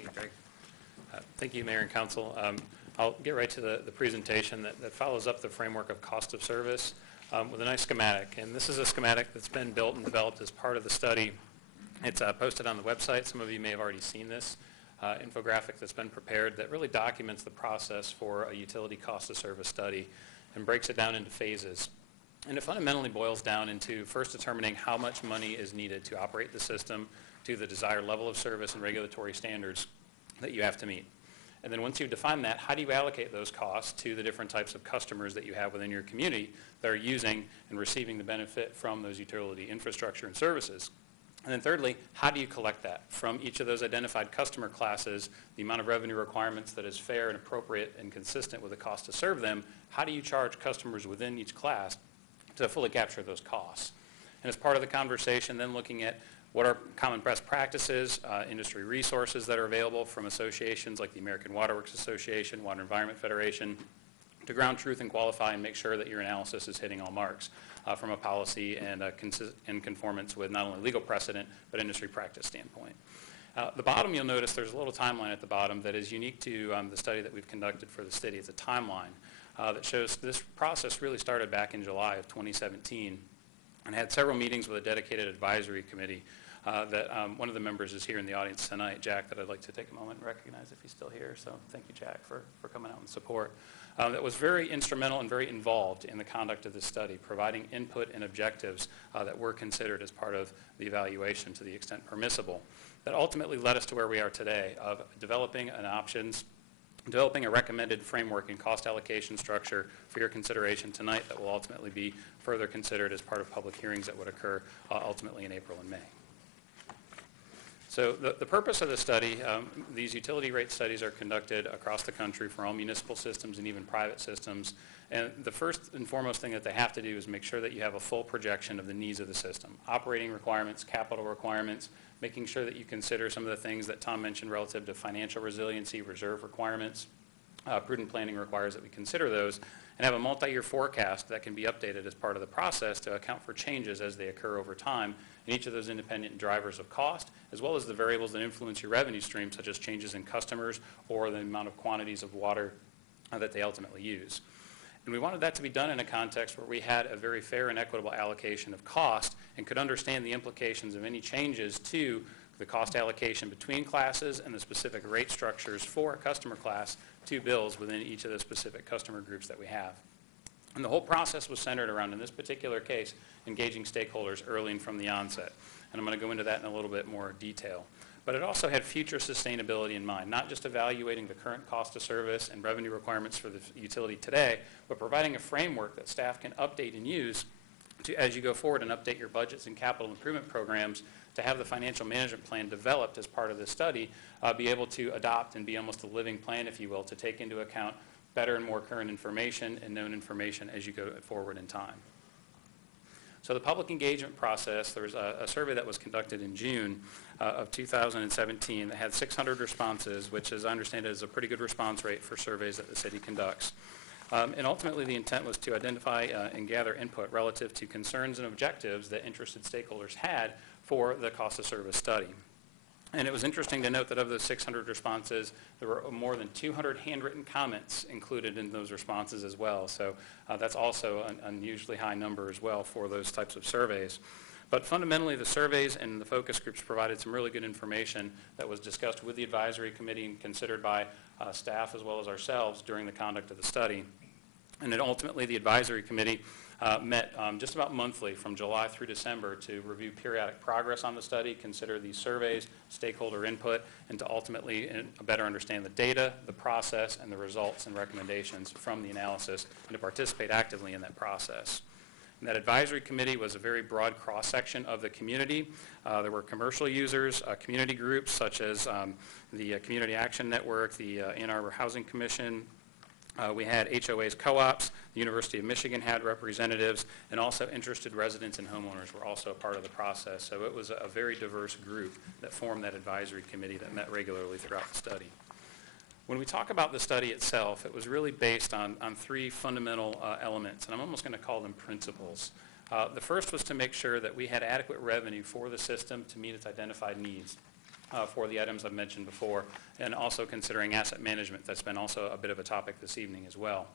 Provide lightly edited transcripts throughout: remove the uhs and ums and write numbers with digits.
Thank you, Greg. Thank you, Mayor and Council. I'll get right to the presentation that follows up the framework of cost of service with a nice schematic. And this is a schematic that's been built and developed as part of the study. It's posted on the website. Some of you may have already seen this infographic that's been prepared that really documents the process for a utility cost of service study and breaks it down into phases. And it fundamentally boils down into first determining how much money is needed to operate the system to the desired level of service and regulatory standards that you have to meet. And then once you've defined that, how do you allocate those costs to the different types of customers that you have within your community that are using and receiving the benefit from those utility infrastructure and services? And then thirdly, how do you collect that from each of those identified customer classes, the amount of revenue requirements that is fair and appropriate and consistent with the cost to serve them? How do you charge customers within each class to fully capture those costs? And as part of the conversation, then looking at what are common best practices, industry resources that are available from associations like the American Water Works Association, Water Environment Federation, to ground truth and qualify and make sure that your analysis is hitting all marks from a policy and in conformance with not only legal precedent but industry practice standpoint. The bottom, you'll notice there's a little timeline at the bottom that is unique to the study that we've conducted for the city. It's a timeline that shows this process really started back in July of 2017 and had several meetings with a dedicated advisory committee that one of the members is here in the audience tonight, Jack, that I'd like to take a moment and recognize if he's still here. So thank you, Jack, for coming out and support. That was very instrumental and very involved in the conduct of this study, providing input and objectives that were considered as part of the evaluation to the extent permissible. That ultimately led us to where we are today of developing a recommended framework and cost allocation structure for your consideration tonight that will ultimately be further considered as part of public hearings that would occur ultimately in April and May. So the purpose of the study, these utility rate studies are conducted across the country for all municipal systems and even private systems. And the first and foremost thing that they have to do is make sure that you have a full projection of the needs of the system. Operating requirements, capital requirements, making sure that you consider some of the things that Tom mentioned relative to financial resiliency, reserve requirements. Prudent planning requires that we consider those and have a multi-year forecast that can be updated as part of the process to account for changes as they occur over time in each of those independent drivers of cost, as well as the variables that influence your revenue stream, such as changes in customers or the amount of quantities of water that they ultimately use. And we wanted that to be done in a context where we had a very fair and equitable allocation of cost and could understand the implications of any changes to the cost allocation between classes and the specific rate structures for a customer class to bills within each of the specific customer groups that we have. And the whole process was centered around, in this particular case, engaging stakeholders early and from the onset. And I'm going to go into that in a little bit more detail. But it also had future sustainability in mind, not just evaluating the current cost of service and revenue requirements for the utility today, but providing a framework that staff can update and use to, as you go forward and update your budgets and capital improvement programs, to have the financial management plan developed as part of this study, be able to adopt and be almost a living plan, if you will, to take into account better and more current information and known information as you go forward in time. So the public engagement process, there was a survey that was conducted in June of 2017 that had 600 responses, which, as I understand it, is a pretty good response rate for surveys that the city conducts. And ultimately, the intent was to identify and gather input relative to concerns and objectives that interested stakeholders had for the cost of service study. And it was interesting to note that of those 600 responses, there were more than 200 handwritten comments included in those responses as well. So that's also an unusually high number as well for those types of surveys. But fundamentally, the surveys and the focus groups provided some really good information that was discussed with the advisory committee and considered by staff as well as ourselves during the conduct of the study. And then ultimately, the advisory committee met just about monthly from July through December to review periodic progress on the study, consider these surveys, stakeholder input, and to ultimately better understand the data, the process, and the results and recommendations from the analysis, and to participate actively in that process. And that advisory committee was a very broad cross-section of the community. There were commercial users, community groups such as the Community Action Network, the Ann Arbor Housing Commission. We had HOAs, co-ops, the University of Michigan had representatives, and also interested residents and homeowners were also a part of the process. So it was a very diverse group that formed that advisory committee that met regularly throughout the study. When we talk about the study itself, it was really based on three fundamental elements, and I'm almost going to call them principles. The first was to make sure that we had adequate revenue for the system to meet its identified needs. for the items I've mentioned before, and also considering asset management. That's been also a bit of a topic this evening as well.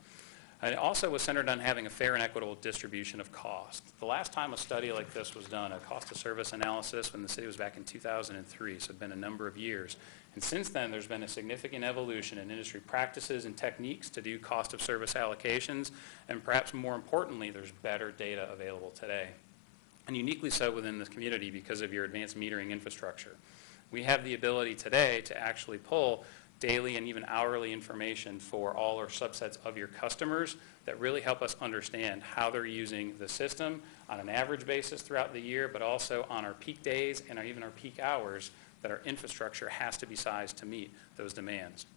And it also was centered on having a fair and equitable distribution of cost. The last time a study like this was done, a cost of service analysis, when the city was back in 2003, so it's been a number of years. And since then, there's been a significant evolution in industry practices and techniques to do cost of service allocations, and perhaps more importantly, there's better data available today. And uniquely so within the community because of your advanced metering infrastructure. We have the ability today to actually pull daily and even hourly information for all or subsets of your customers that really help us understand how they're using the system on an average basis throughout the year, but also on our peak days and even our peak hours that our infrastructure has to be sized to meet those demands.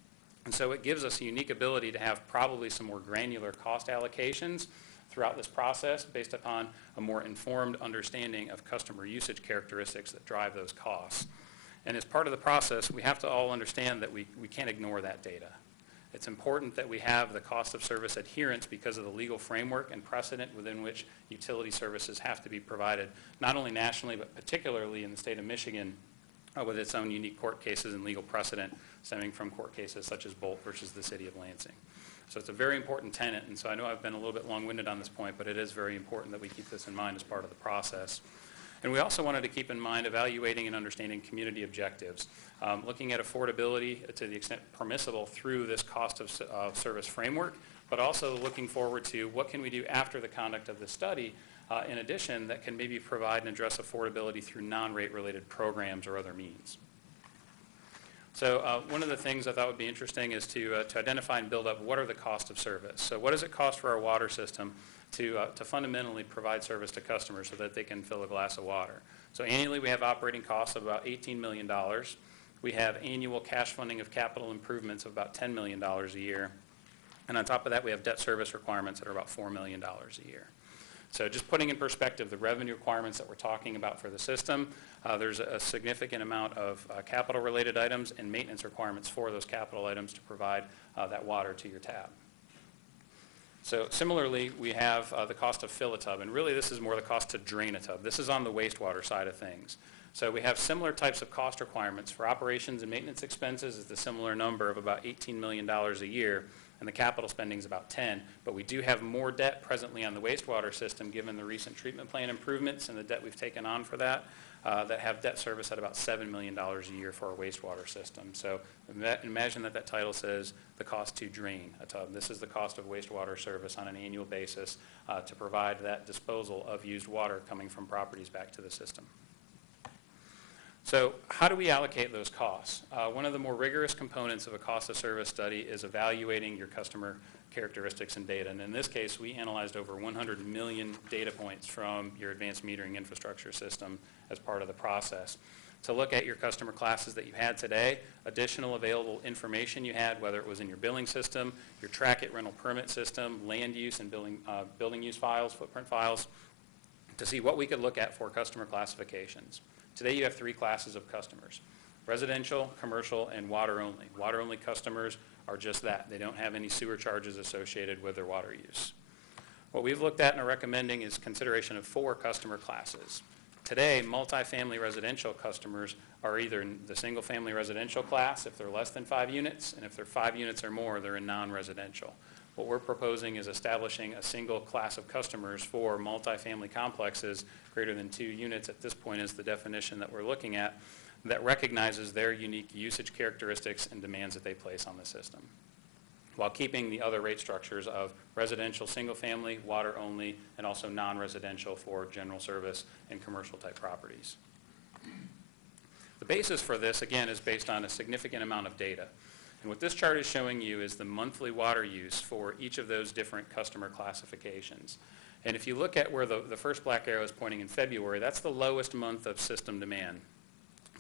And so it gives us a unique ability to have probably some more granular cost allocations throughout this process based upon a more informed understanding of customer usage characteristics that drive those costs. And as part of the process, we have to all understand that we can't ignore that data. It's important that we have the cost of service adherence because of the legal framework and precedent within which utility services have to be provided, not only nationally, but particularly in the state of Michigan with its own unique court cases and legal precedent stemming from court cases such as Bolt versus the city of Lansing. So it's a very important tenet, and so I know I've been a little bit long-winded on this point, but it is very important that we keep this in mind as part of the process. And we also wanted to keep in mind evaluating and understanding community objectives, looking at affordability to the extent permissible through this cost of service framework, but also looking forward to what can we do after the conduct of the study, in addition, that can maybe provide and address affordability through non-rate related programs or other means. So one of the things I thought would be interesting is to identify and build up what are the cost of service. So what does it cost for our water system to fundamentally provide service to customers so that they can fill a glass of water? So annually we have operating costs of about $18 million. We have annual cash funding of capital improvements of about $10 million a year. And on top of that we have debt service requirements that are about $4 million a year. So just putting in perspective the revenue requirements that we're talking about for the system, there's a significant amount of capital-related items and maintenance requirements for those capital items to provide that water to your tap. So similarly, we have the cost to fill a tub, and really this is more the cost to drain a tub. This is on the wastewater side of things. So we have similar types of cost requirements for operations and maintenance expenses. It's a similar number of about $18 million a year, and the capital spending is about 10, but we do have more debt presently on the wastewater system given the recent treatment plan improvements and the debt we've taken on for that, that have debt service at about $7 million a year for our wastewater system. So imagine that title says the cost to drain a tub. This is the cost of wastewater service on an annual basis to provide that disposal of used water coming from properties back to the system. So how do we allocate those costs? One of the more rigorous components of a cost of service study is evaluating your customer characteristics and data. And in this case, we analyzed over 100 million data points from your advanced metering infrastructure system as part of the process. To look at your customer classes that you had today, additional available information you had, whether it was in your billing system, your track-it rental permit system, land use and building use files, footprint files, to see what we could look at for customer classifications. Today you have 3 classes of customers: residential, commercial, and water only. Water only customers are just that. They don't have any sewer charges associated with their water use. What we've looked at and are recommending is consideration of 4 customer classes. Today, multifamily residential customers are either in the single family residential class if they're less than 5 units, and if they're 5 units or more, they're in non-residential. What we're proposing is establishing a single class of customers for multifamily complexes greater than 2 units. At this point is the definition that we're looking at, that recognizes their unique usage characteristics and demands that they place on the system, while keeping the other rate structures of residential, single family, water only, and also non-residential for general service and commercial type properties. The basis for this, again, is based on a significant amount of data. And what this chart is showing you is the monthly water use for each of those different customer classifications. And if you look at where the first black arrow is pointing in February, that's the lowest month of system demand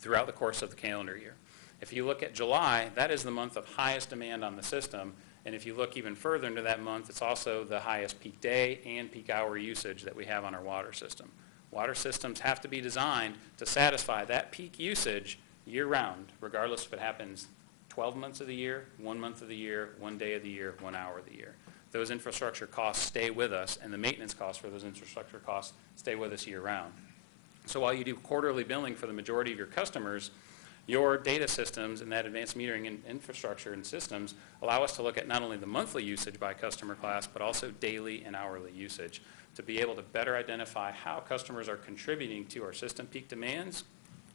throughout the course of the calendar year. If you look at July, that is the month of highest demand on the system. And if you look even further into that month, it's also the highest peak day and peak hour usage that we have on our water system. Water systems have to be designed to satisfy that peak usage year-round, regardless if it happens 12 months of the year, 1 month of the year, 1 day of the year, 1 hour of the year. Those infrastructure costs stay with us, and the maintenance costs for those infrastructure costs stay with us year-round. So while you do quarterly billing for the majority of your customers, Your data systems and that advanced metering infrastructure and systems allow us to look at not only the monthly usage by customer class, but also daily and hourly usage to be able to better identify how customers are contributing to our system peak demands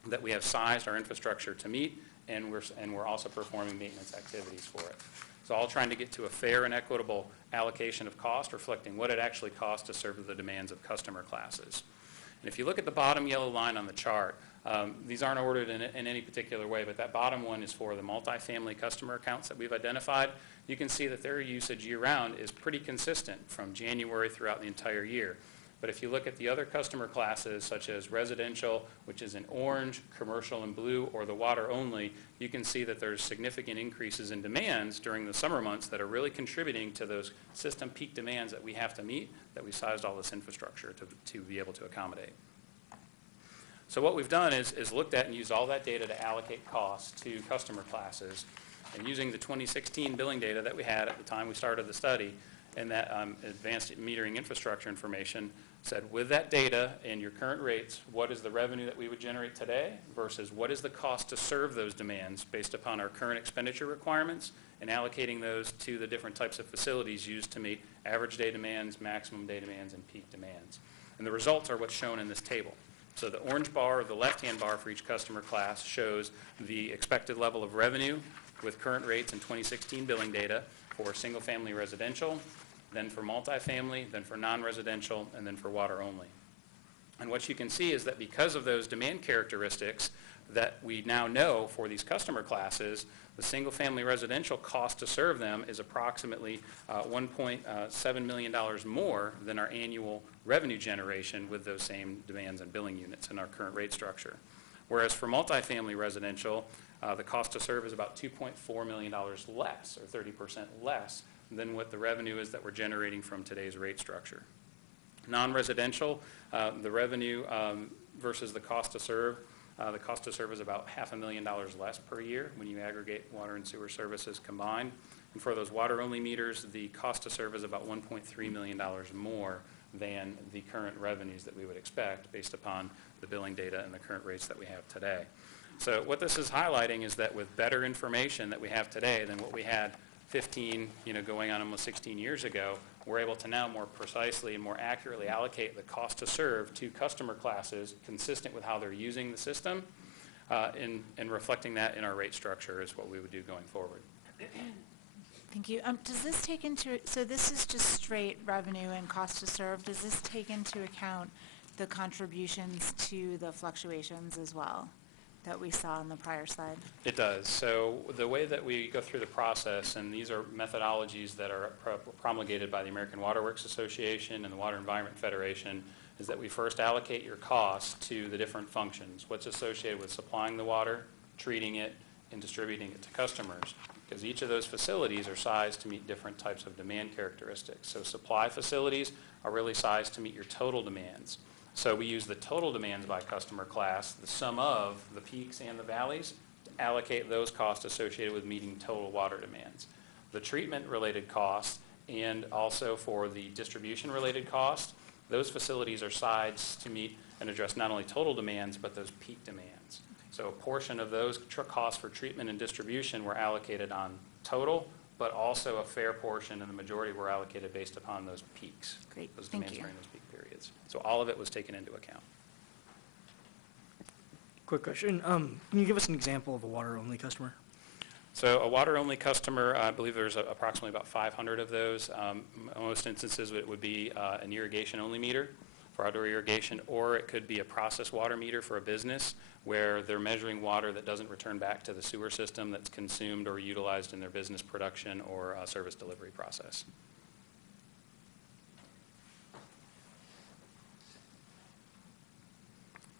that we have sized our infrastructure to meet, and we're also performing maintenance activities for it. So all trying to get to a fair and equitable allocation of cost, reflecting what it actually costs to serve the demands of customer classes. And if you look at the bottom yellow line on the chart, these aren't ordered in any particular way, but that bottom one is for the multifamily customer accounts that we've identified. You can see that their usage year-round is pretty consistent from January throughout the entire year. But if you look at the other customer classes, such as residential, which is in orange, commercial in blue, or the water only, you can see that there's significant increases in demands during the summer months that are really contributing to those system peak demands that we have to meet, that we sized all this infrastructure to be able to accommodate. So what we've done is looked at and used all that data to allocate costs to customer classes. And using the 2016 billing data that we had at the time we started the study and that advanced metering infrastructure information, said with that data and your current rates, what is the revenue that we would generate today versus what is the cost to serve those demands based upon our current expenditure requirements, and allocating those to the different types of facilities used to meet average day demands, maximum day demands, and peak demands. And the results are what's shown in this table. So the orange bar, the left-hand bar for each customer class, shows the expected level of revenue with current rates and 2016 billing data for single-family residential, then for multifamily, then for non-residential, and then for water only. And what you can see is that because of those demand characteristics that we now know for these customer classes, the single-family residential cost to serve them is approximately $1.7 million more than our annual revenue generation with those same demands and billing units in our current rate structure. Whereas for multifamily residential, the cost to serve is about $2.4 million less, or 30% less, than what the revenue is that we're generating from today's rate structure. Non-residential, the revenue versus the cost to serve is about $500,000 less per year when you aggregate water and sewer services combined. And for those water-only meters, the cost to serve is about $1.3 million more than the current revenues that we would expect based upon the billing data and the current rates that we have today. So what this is highlighting is that with better information that we have today than what we had 15, going on almost 16 years ago, we're able to now more precisely and more accurately allocate the cost to serve to customer classes consistent with how they're using the system, and reflecting that in our rate structure is what we would do going forward. Thank you. Does this take into, so this is just straight revenue and cost to serve, does this take into account the contributions to the fluctuations as well that we saw on the prior slide? It does. So the way that we go through the process, and these are methodologies that are promulgated by the American Water Works Association and the Water Environment Federation, is that we first allocate your costs to the different functions, what's associated with supplying the water, treating it, and distributing it to customers. Because each of those facilities are sized to meet different types of demand characteristics. So supply facilities are really sized to meet your total demands. So we use the total demands by customer class, the sum of the peaks and the valleys, to allocate those costs associated with meeting total water demands. The treatment-related costs and also for the distribution-related costs, those facilities are sized to meet and address not only total demands, but those peak demands. So a portion of those costs for treatment and distribution were allocated on total, but also a fair portion and the majority were allocated based upon those peaks. Great, those thank demands you. during those peak periods. So all of it was taken into account. Quick question. Can you give us an example of a water-only customer? So a water-only customer, I believe there's approximately about 500 of those. In most instances, it would be an irrigation-only meter for outdoor irrigation, or it could be a process water meter for a business where they're measuring water that doesn't return back to the sewer system that's consumed or utilized in their business production or service delivery process.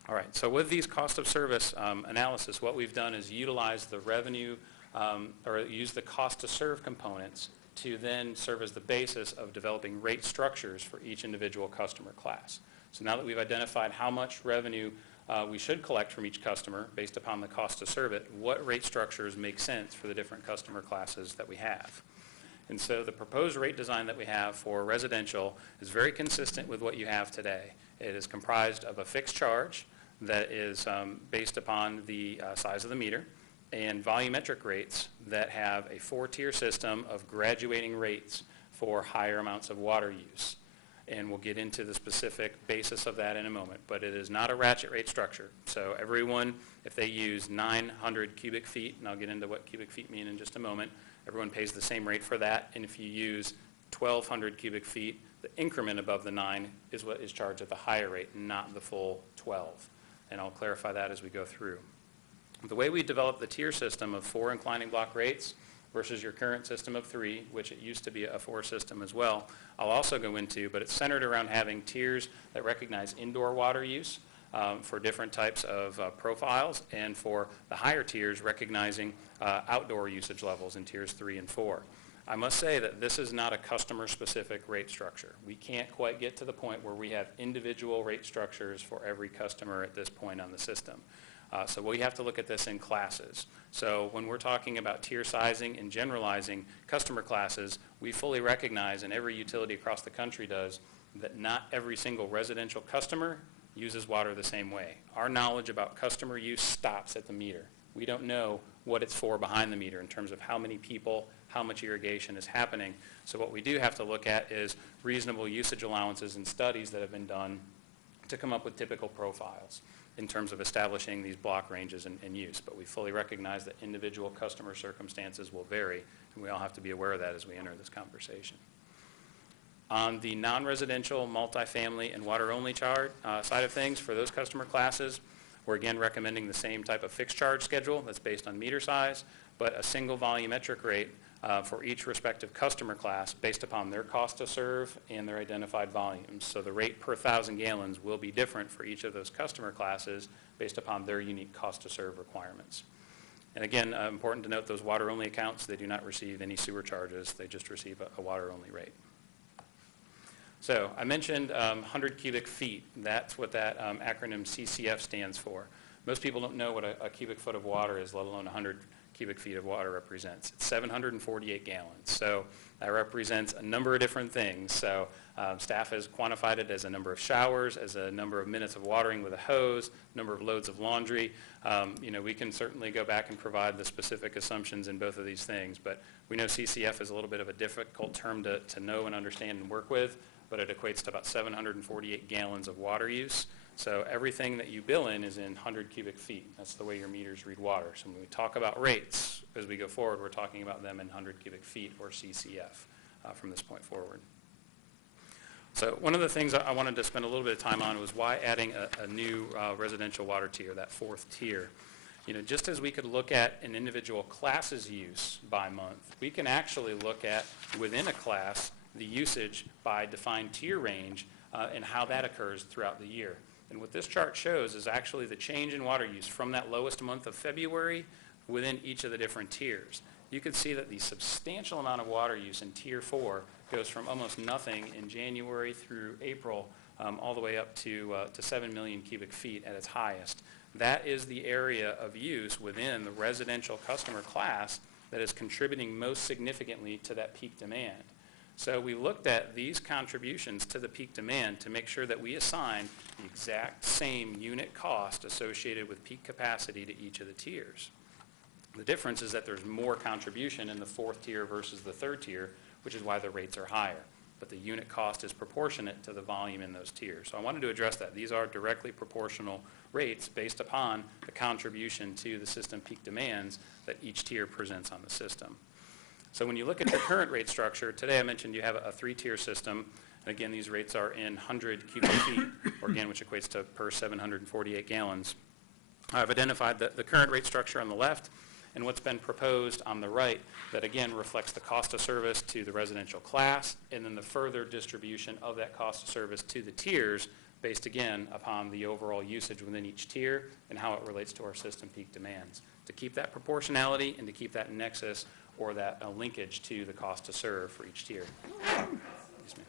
All right, so with these cost of service analysis, what we've done is utilize the revenue or use the cost to serve components to then serve as the basis of developing rate structures for each individual customer class. So now that we've identified how much revenue we should collect from each customer based upon the cost to serve it, what rate structures make sense for the different customer classes that we have. And so the proposed rate design that we have for residential is very consistent with what you have today. It is comprised of a fixed charge that is based upon the size of the meter, and volumetric rates that have a 4-tier system of graduating rates for higher amounts of water use. And we'll get into the specific basis of that in a moment, but it is not a ratchet rate structure. So everyone, if they use 900 cubic feet, and I'll get into what cubic feet mean in just a moment, everyone pays the same rate for that. And if you use 1,200 cubic feet, the increment above the 9 is what is charged at the higher rate, not the full 12. And I'll clarify that as we go through. The way we develop the tier system of 4 inclining block rates versus your current system of 3, which it used to be a 4 system as well, I'll also go into, but it's centered around having tiers that recognize indoor water use for different types of profiles, and for the higher tiers recognizing outdoor usage levels in tiers 3 and 4. I must say that this is not a customer-specific rate structure. We can't quite get to the point where we have individual rate structures for every customer at this point on the system. So we have to look at this in classes. So when we're talking about tier sizing and generalizing customer classes, we fully recognize, and every utility across the country does, that not every single residential customer uses water the same way. Our knowledge about customer use stops at the meter. We don't know what it's for behind the meter in terms of how many people, how much irrigation is happening. So what we do have to look at is reasonable usage allowances and studies that have been done to come up with typical profiles in terms of establishing these block ranges and use. But we fully recognize that individual customer circumstances will vary, and we all have to be aware of that as we enter this conversation. On the non-residential, multifamily, and water-only side of things, for those customer classes, we're again recommending the same type of fixed charge schedule that's based on meter size, but a single volumetric rate for each respective customer class based upon their cost to serve and their identified volumes. So the rate per 1,000 gallons will be different for each of those customer classes based upon their unique cost to serve requirements. And again, important to note, those water-only accounts, they do not receive any sewer charges. They just receive a water-only rate. So I mentioned 100 cubic feet. That's what that acronym CCF stands for. Most people don't know what a cubic foot of water is, let alone 100 cubic feet of water represents. It's 748 gallons. So that represents a number of different things. So staff has quantified it as a number of showers, as a number of minutes of watering with a hose, number of loads of laundry. We can certainly go back and provide the specific assumptions in both of these things, but we know CCF is a little bit of a difficult term to know and understand and work with, but it equates to about 748 gallons of water use. So everything that you bill in is in 100 cubic feet. That's the way your meters read water. So when we talk about rates, as we go forward, we're talking about them in 100 cubic feet, or CCF, from this point forward. So one of the things I wanted to spend a little bit of time on was why adding a new residential water tier, that 4th tier. Just as we could look at an individual class's use by month, we can actually look at, within a class, the usage by defined tier range and how that occurs throughout the year. And what this chart shows is actually the change in water use from that lowest month of February within each of the different tiers. You can see that the substantial amount of water use in Tier 4 goes from almost nothing in January through April all the way up to 7 million cubic feet at its highest. That is the area of use within the residential customer class that is contributing most significantly to that peak demand. So we looked at these contributions to the peak demand to make sure that we assign the exact same unit cost associated with peak capacity to each of the tiers. The difference is that there's more contribution in the 4th tier versus the 3rd tier, which is why the rates are higher. But the unit cost is proportionate to the volume in those tiers. So I wanted to address that. These are directly proportional rates based upon the contribution to the system peak demands that each tier presents on the system. So when you look at the current rate structure, today I mentioned you have a 3-tier system. And again, these rates are in 100 cubic feet, or again, which equates to per 748 gallons. I've identified the current rate structure on the left and what's been proposed on the right that again reflects the cost of service to the residential class and then the further distribution of that cost of service to the tiers based again upon the overall usage within each tier and how it relates to our system peak demands. To keep that proportionality and to keep that nexus or that linkage to the cost to serve for each tier. Yes, ma'am.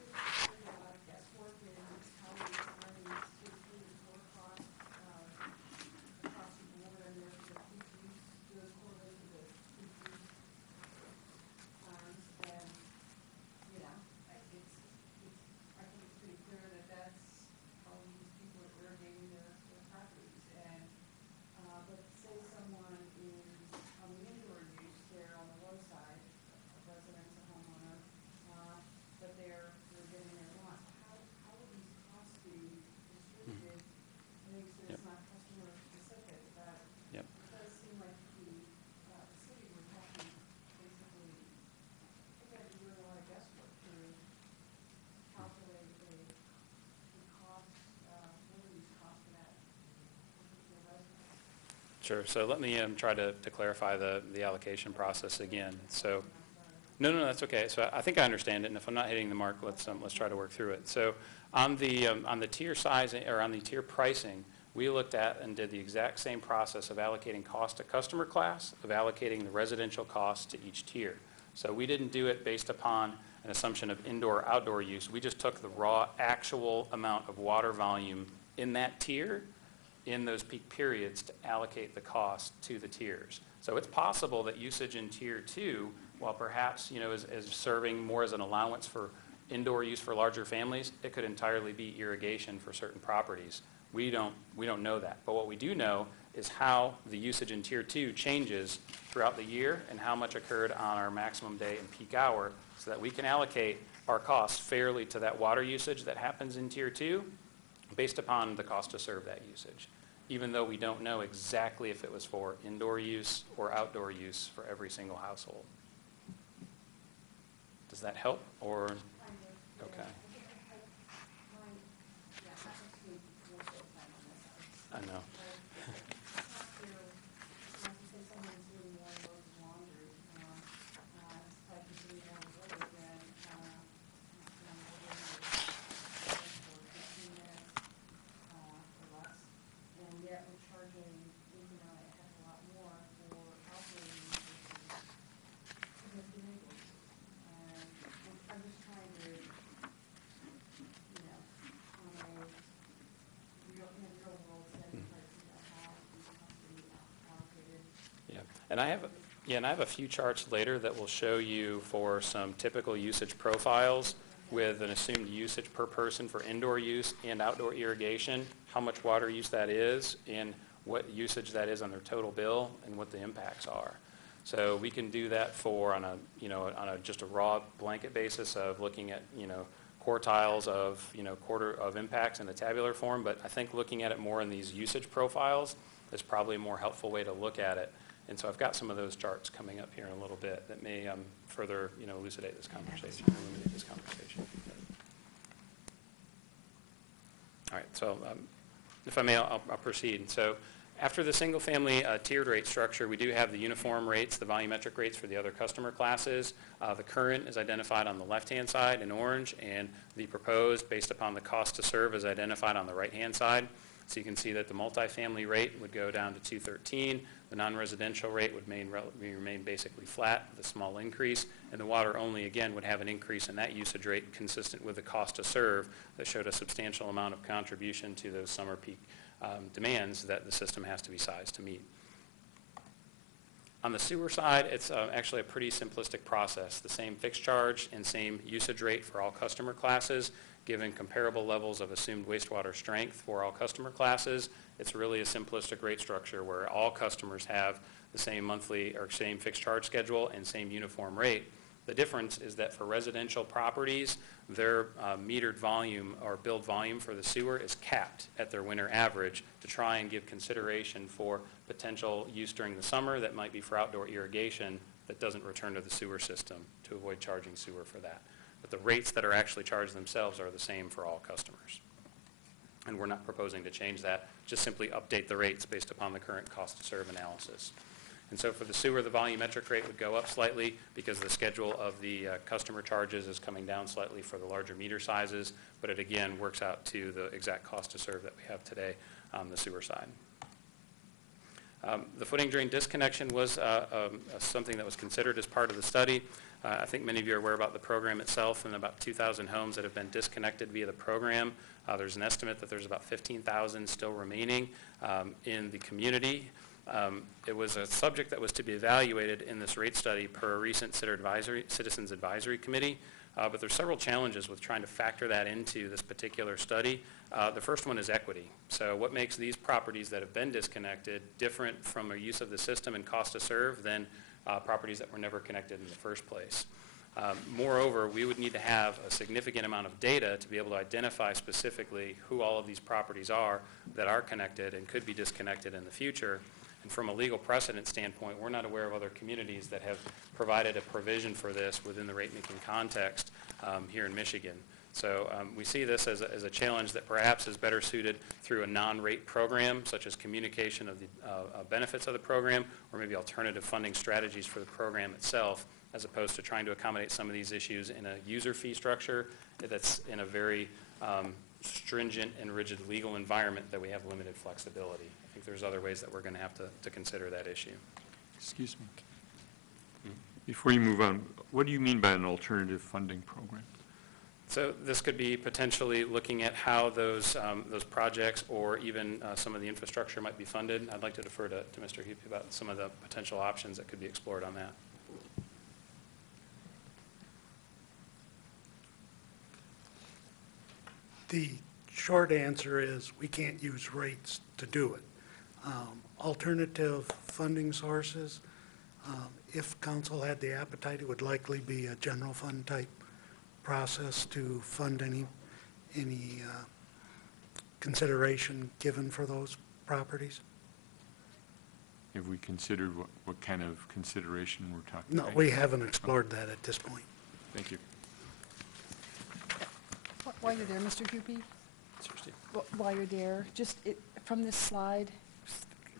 Sure. So let me try to clarify the allocation process again. So, no, that's okay. So I think I understand it, and if I'm not hitting the mark, let's try to work through it. So on the tier size or on the tier pricing, we looked at and did the exact same process of allocating cost to customer class, of allocating the residential cost to each tier. So we didn't do it based upon an assumption of indoor-outdoor use. We just took the raw actual amount of water volume in that tier in those peak periods to allocate the cost to the tiers. So it's possible that usage in Tier 2, while perhaps is serving more as an allowance for indoor use for larger families, it could entirely be irrigation for certain properties. We don't know that. But what we do know is how the usage in Tier 2 changes throughout the year and how much occurred on our maximum day and peak hour so that we can allocate our costs fairly to that water usage that happens in Tier 2 based upon the cost to serve that usage, even though we don't know exactly if it was for indoor use or outdoor use for every single household. Does that help, or? Okay. I know. And I have a few charts later that will show you for some typical usage profiles with an assumed usage per person for indoor use and outdoor irrigation, how much water use that is, and what usage that is on their total bill, and what the impacts are. So we can do that for on just a raw blanket basis of looking at quartiles of quarter of impacts in a tabular form. But I think looking at it more in these usage profiles is probably a more helpful way to look at it. And so I've got some of those charts coming up here in a little bit that may further elucidate this conversation, illuminate this conversation. All right, so if I may, I'll proceed. So after the single-family tiered rate structure, we do have the uniform rates, the volumetric rates for the other customer classes. The current is identified on the left-hand side in orange, and the proposed, based upon the cost to serve, is identified on the right-hand side. So you can see that the multifamily rate would go down to $213. The non-residential rate would remain basically flat with a small increase, and the water only, again, would have an increase in that usage rate consistent with the cost to serve that showed a substantial amount of contribution to those summer peak demands that the system has to be sized to meet. On the sewer side, it's actually a pretty simplistic process. The same fixed charge and same usage rate for all customer classes, given comparable levels of assumed wastewater strength for all customer classes. It's really a simplistic rate structure where all customers have the same monthly or same fixed charge schedule and same uniform rate. The difference is that for residential properties, their metered volume or billed volume for the sewer is capped at their winter average to try and give consideration for potential use during the summer that might be for outdoor irrigation that doesn't return to the sewer system to avoid charging sewer for that. But the rates that are actually charged themselves are the same for all customers. And we're not proposing to change that, just simply update the rates based upon the current cost to serve analysis. And so for the sewer, the volumetric rate would go up slightly because the schedule of the customer charges is coming down slightly for the larger meter sizes, but it again works out to the exact cost to serve that we have today on the sewer side. The footing drain disconnection was something that was considered as part of the study. I think many of you are aware about the program itself and about 2,000 homes that have been disconnected via the program. There's an estimate that there's about 15,000 still remaining in the community. It was a subject that was to be evaluated in this rate study per a recent Citizens Advisory Committee, but there's several challenges with trying to factor that into this particular study. The first one is equity. So what makes these properties that have been disconnected different from a use of the system and cost to serve than properties that were never connected in the first place? Moreover, we would need to have a significant amount of data to be able to identify specifically who all of these properties are that are connected and could be disconnected in the future. And from a legal precedent standpoint, we're not aware of other communities that have provided a provision for this within the rate-making context here in Michigan. So we see this as a challenge that perhaps is better suited through a non-rate program, such as communication of the benefits of the program, or maybe alternative funding strategies for the program itself, as opposed to trying to accommodate some of these issues in a user fee structure that's in a very stringent and rigid legal environment that we have limited flexibility. I think there's other ways that we're going to have to consider that issue. Excuse me. Before you move on, what do you mean by an alternative funding program? So this could be potentially looking at how those projects or even some of the infrastructure might be funded. I'd like to defer to Mr. Hupy about some of the potential options that could be explored on that. The short answer is we can't use rates to do it. Alternative funding sources, if council had the appetite, it would likely be a general fund type process to fund any consideration given for those properties. Have we considered what kind of consideration we're talking No, about? we haven't explored that at this point. Thank you. While you're there, Mr. Hupy, Mr. Steve. while you're there, just from this slide, I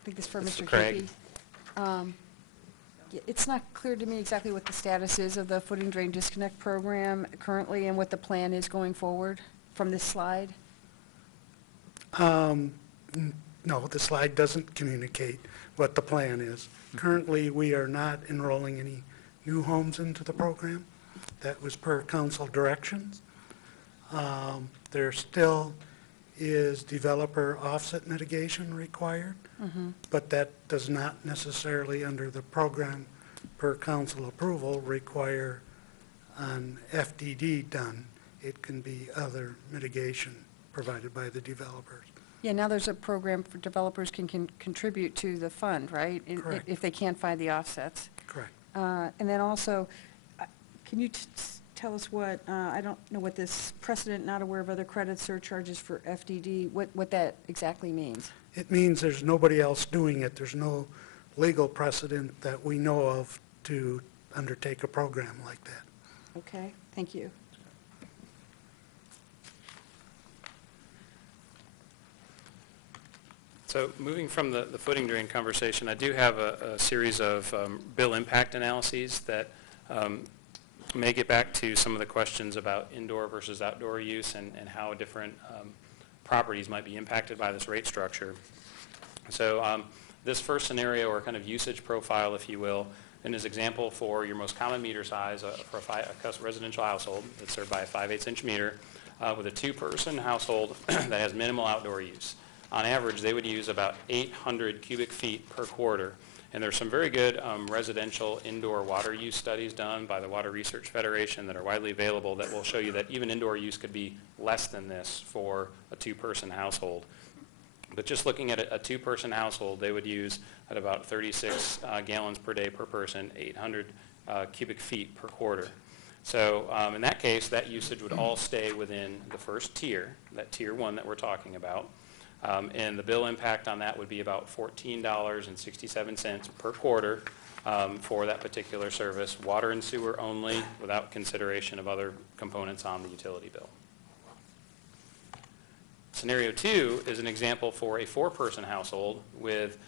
think this is for This is Mr. Craig. Hupy. It's not clear to me exactly what the status is of the footing drain disconnect program currently and what the plan is going forward from this slide. No, the slide doesn't communicate what the plan is. Currently, we are not enrolling any new homes into the program. That was per council directions. There still is developer offset mitigation required, but that does not necessarily, under the program per council approval, require an FDD done. It can be other mitigation provided by the developers. Yeah, now there's a program for developers can contribute to the fund, right? Correct. If they can't find the offsets. Correct. And then also, can you tell us what, I don't know what this precedent, not aware of other credit surcharges for FDD, what that exactly means? It means there's nobody else doing it. There's no legal precedent that we know of to undertake a program like that. Okay, thank you. So moving from the footing drain conversation, I do have a series of bill impact analyses that may get back to some of the questions about indoor versus outdoor use and how different properties might be impacted by this rate structure. So this first scenario, or kind of usage profile, if you will, in this example for your most common meter size for a residential household that's served by a 5/8 inch meter with a two-person household that has minimal outdoor use. On average, they would use about 800 cubic feet per quarter. And there's some very good residential indoor water use studies done by the Water Research Federation that are widely available that will show you that even indoor use could be less than this for a two-person household. But just looking at a two-person household, they would use at about 36 gallons per day per person, 800 cubic feet per quarter. So in that case, that usage would all stay within the first tier, that tier 1 that we're talking about. And the bill impact on that would be about $14.67 per quarter for that particular service, water and sewer only, without consideration of other components on the utility bill. Scenario 2 is an example for a 4-person household with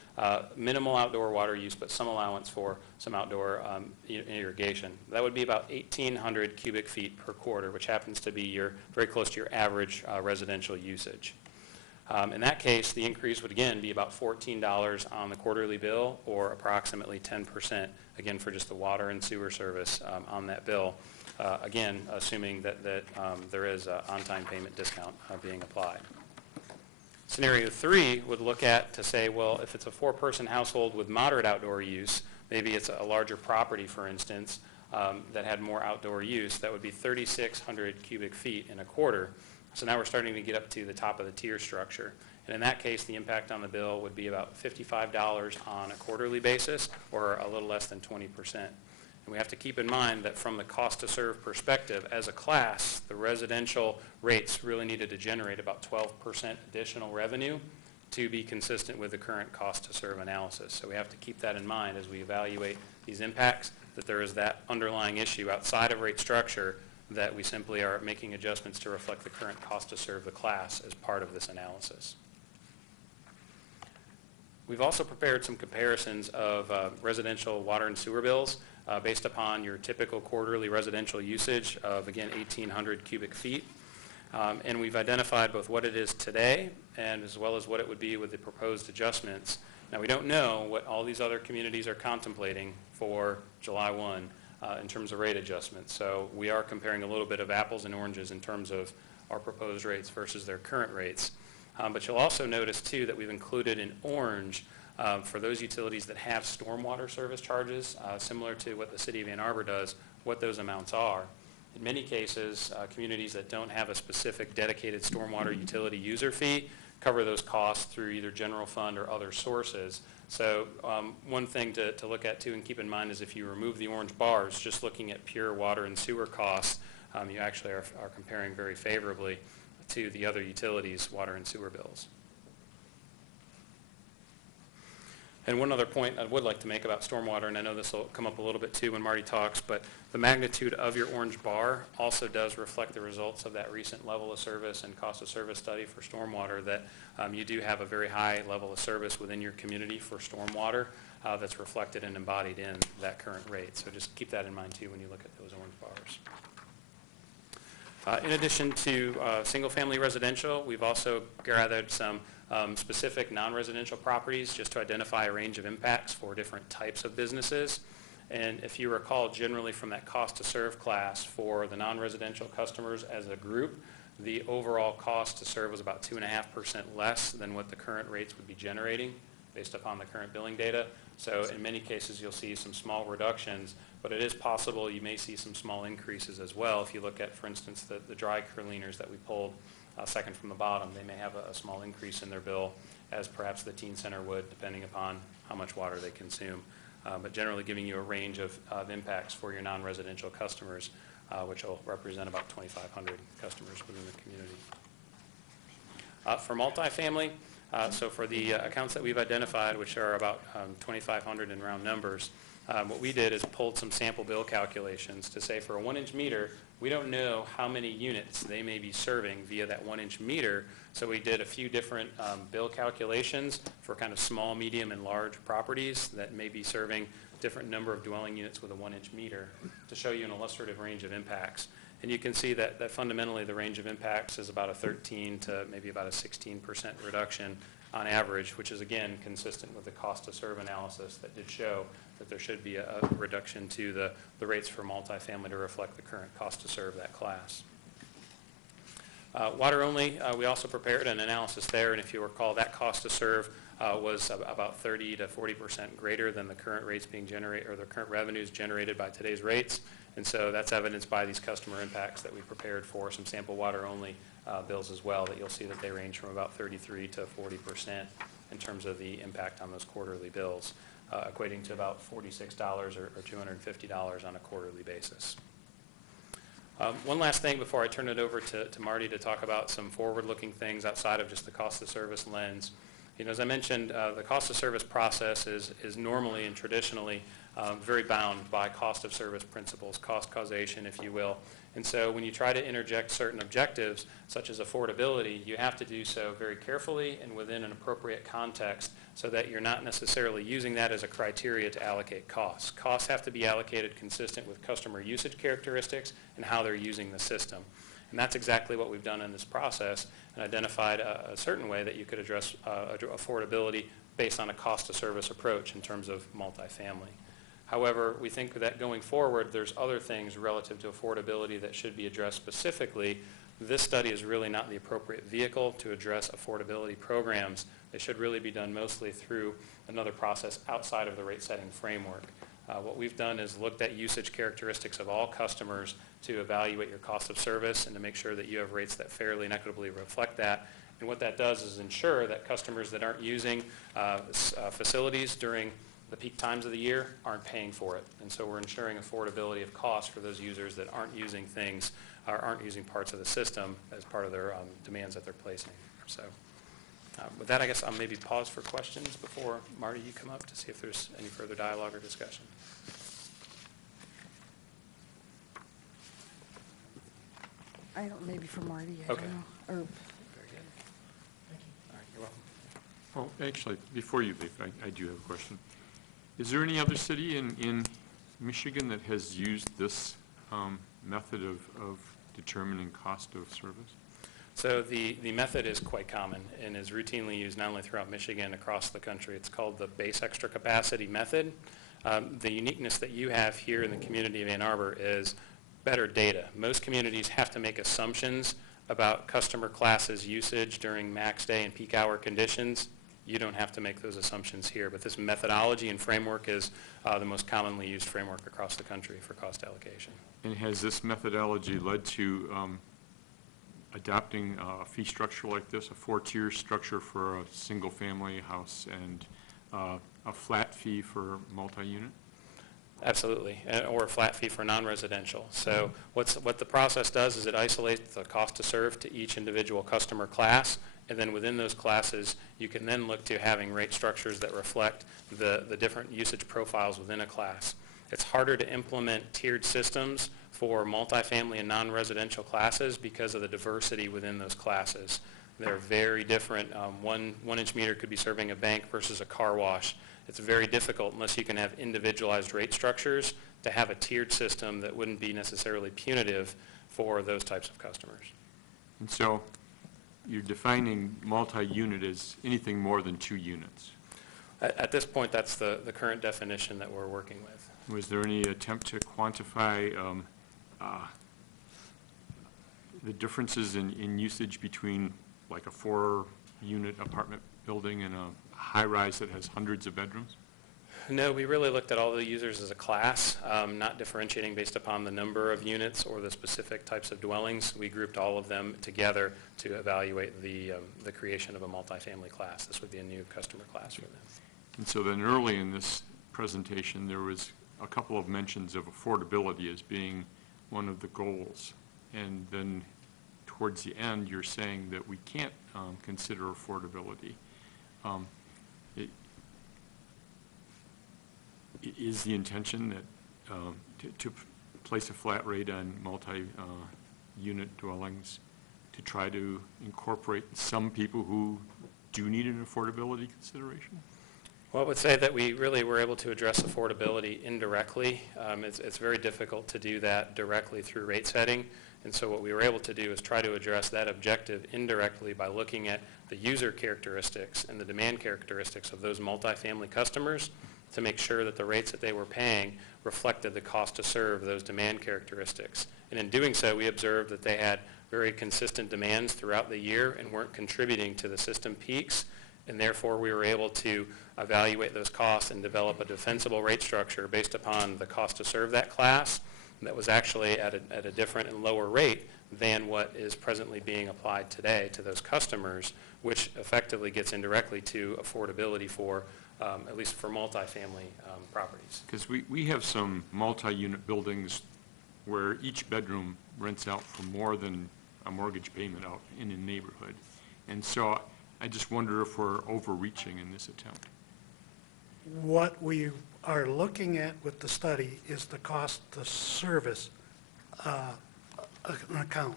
minimal outdoor water use, but some allowance for some outdoor irrigation. That would be about 1,800 cubic feet per quarter, which happens to be very close to your average residential usage. In that case, the increase would again be about $14 on the quarterly bill, or approximately 10%, again, for just the water and sewer service on that bill, again, assuming that there is an on-time payment discount being applied. Scenario 3 would look at to say, well, if it's a 4-person household with moderate outdoor use, maybe it's a larger property, for instance, that had more outdoor use, that would be 3,600 cubic feet in a quarter. So now we're starting to get up to the top of the tier structure. And in that case, the impact on the bill would be about $55 on a quarterly basis, or a little less than 20%. And we have to keep in mind that from the cost to serve perspective, as a class, the residential rates really needed to generate about 12% additional revenue to be consistent with the current cost to serve analysis. So we have to keep that in mind as we evaluate these impacts, that there is that underlying issue outside of rate structure that we simply are making adjustments to reflect the current cost to serve the class as part of this analysis. We've also prepared some comparisons of residential water and sewer bills based upon your typical quarterly residential usage of, again, 1,800 cubic feet. And we've identified both what it is today and as well as what it would be with the proposed adjustments. Now, we don't know what all these other communities are contemplating for July 1 in terms of rate adjustments. So we are comparing a little bit of apples and oranges in terms of our proposed rates versus their current rates. But you'll also notice, too, that we've included in orange for those utilities that have stormwater service charges, similar to what the City of Ann Arbor does, what those amounts are. In many cases, communities that don't have a specific dedicated stormwater utility user fee cover those costs through either general fund or other sources. So one thing to look at, too, and keep in mind is if you remove the orange bars, just looking at pure water and sewer costs, you actually are comparing very favorably to the other utilities' water and sewer bills. And one other point I would like to make about stormwater, and I know this will come up a little bit too when Marty talks, but the magnitude of your orange bar also does reflect the results of that recent level of service and cost of service study for stormwater, that you do have a very high level of service within your community for stormwater that's reflected and embodied in that current rate. So just keep that in mind too when you look at those orange bars. In addition to single-family residential, we've also gathered some specific non-residential properties just to identify a range of impacts for different types of businesses. And if you recall, generally from that cost to serve class for the non-residential customers as a group, the overall cost to serve was about 2.5% less than what the current rates would be generating based upon the current billing data. So in many cases, you'll see some small reductions, but it is possible you may see some small increases as well. If you look at, for instance, the dry cleaners that we pulled second from the bottom, they may have a small increase in their bill as perhaps the teen center would, depending upon how much water they consume. But generally giving you a range of impacts for your non-residential customers, which will represent about 2,500 customers within the community. For multifamily, so for the accounts that we've identified, which are about 2,500 in round numbers, what we did is pulled some sample bill calculations to say for a 1-inch meter, we don't know how many units they may be serving via that 1-inch meter. So we did a few different bill calculations for kind of small, medium, and large properties that may be serving different number of dwelling units with a 1-inch meter to show you an illustrative range of impacts. And you can see that fundamentally the range of impacts is about a 13 to maybe about a 16% reduction on average, which is again consistent with the cost to serve analysis that did show that there should be a reduction to the rates for multifamily to reflect the current cost to serve that class. Water only, we also prepared an analysis there, and if you recall, that cost to serve was about 30 to 40% greater than the current rates being generated, or the current revenues generated by today's rates. And so that's evidenced by these customer impacts that we prepared for some sample water only bills as well, that you'll see that they range from about 33 to 40% in terms of the impact on those quarterly bills, equating to about $46 or $250 on a quarterly basis. One last thing before I turn it over to Marty to talk about some forward-looking things outside of just the cost of service lens. You know, as I mentioned, the cost of service process is normally and traditionally very bound by cost of service principles, cost causation, if you will. And so when you try to interject certain objectives, such as affordability, you have to do so very carefully and within an appropriate context so that you're not necessarily using that as a criteria to allocate costs. Costs have to be allocated consistent with customer usage characteristics and how they're using the system. And that's exactly what we've done in this process and identified a certain way that you could address affordability based on a cost of service approach in terms of multifamily. However, we think that going forward, there's other things relative to affordability that should be addressed specifically. This study is really not the appropriate vehicle to address affordability programs. They should really be done mostly through another process outside of the rate setting framework. What we've done is looked at usage characteristics of all customers to evaluate your cost of service and to make sure that you have rates that fairly and equitably reflect that. And what that does is ensure that customers that aren't using facilities during the peak times of the year aren't paying for it. And so we're ensuring affordability of cost for those users that aren't using things or aren't using parts of the system as part of their demands that they're placing. So with that, I guess I'll maybe pause for questions before, Marty, you come up to see if there's any further dialogue or discussion. I don't, maybe for Marty, I don't Okay. know. Or, Very good. All right, you're welcome. Well, actually, before you leave, I do have a question. Is there any other city in Michigan that has used this method of determining cost of service? So the method is quite common and is routinely used not only throughout Michigan, across the country. It's called the base extra capacity method. The uniqueness that you have here in the community of Ann Arbor is better data. Most communities have to make assumptions about customer classes usage during max day and peak hour conditions. You don't have to make those assumptions here, but this methodology and framework is the most commonly used framework across the country for cost allocation. And has this methodology led to adopting a fee structure like this, a four-tier structure for a single-family house and a flat fee for multi-unit? Absolutely, or a flat fee for non-residential. So what the process does is it isolates the cost to serve to each individual customer class, and then within those classes, you can then look to having rate structures that reflect the different usage profiles within a class. It's harder to implement tiered systems for multifamily and non-residential classes because of the diversity within those classes. They're very different. One-inch meter could be serving a bank versus a car wash. It's very difficult unless you can have individualized rate structures to have a tiered system that wouldn't be necessarily punitive for those types of customers. And so you're defining multi-unit as anything more than 2 units. At this point, that's the current definition that we're working with. Was there any attempt to quantify the differences in usage between like a 4-unit apartment building and a high-rise that has hundreds of bedrooms? No, we really looked at all the users as a class, not differentiating based upon the number of units or the specific types of dwellings. We grouped all of them together to evaluate the creation of a multifamily class. This would be a new customer class for them. And so then early in this presentation, there was a couple of mentions of affordability as being one of the goals. And then towards the end, you're saying that we can't consider affordability. Is the intention that to place a flat rate on multi-unit dwellings to try to incorporate some people who do need an affordability consideration? Well, I would say that we really were able to address affordability indirectly. It's very difficult to do that directly through rate setting. And so what we were able to do is try to address that objective indirectly by looking at the user characteristics and the demand characteristics of those multifamily customers to make sure that the rates that they were paying reflected the cost to serve those demand characteristics. And in doing so, we observed that they had very consistent demands throughout the year and weren't contributing to the system peaks. And therefore, we were able to evaluate those costs and develop a defensible rate structure based upon the cost to serve that class that was actually at a different and lower rate than what is presently being applied today to those customers, which effectively gets indirectly to affordability for, at least for multifamily properties. Because we have some multi-unit buildings where each bedroom rents out for more than a mortgage payment out in a neighborhood. And so I just wonder if we're overreaching in this attempt. What we are looking at with the study is the cost to service an account.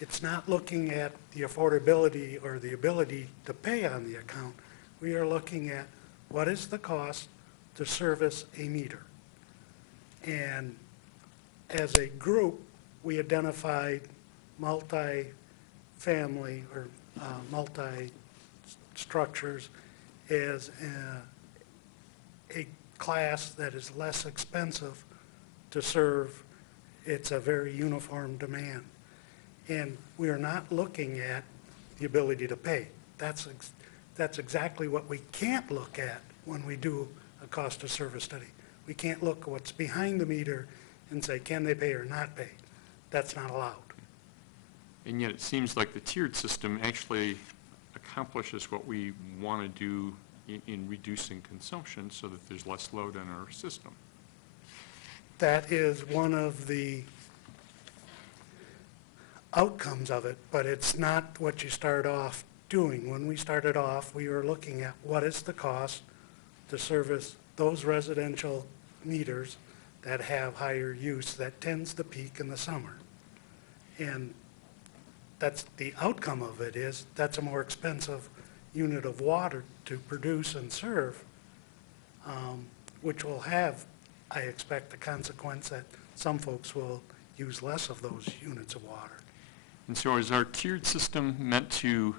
It's not looking at the affordability or the ability to pay on the account. We are looking at what is the cost to service a meter. And as a group, we identified multi-family or multi-structures as a class that is less expensive to serve. It's a very uniform demand. And we are not looking at the ability to pay. That's exactly what we can't look at when we do a cost of service study. We can't look at what's behind the meter and say, can they pay or not pay? That's not allowed. And yet it seems like the tiered system actually accomplishes what we want to do in reducing consumption so that there's less load on our system. That is one of the outcomes of it, but it's not what you start off doing. When we started off, we were looking at what is the cost to service those residential meters that have higher use that tends to peak in the summer. And that's the outcome of it is that's a more expensive unit of water to produce and serve, which will have, I expect, the consequence that some folks will use less of those units of water. And so is our tiered system meant to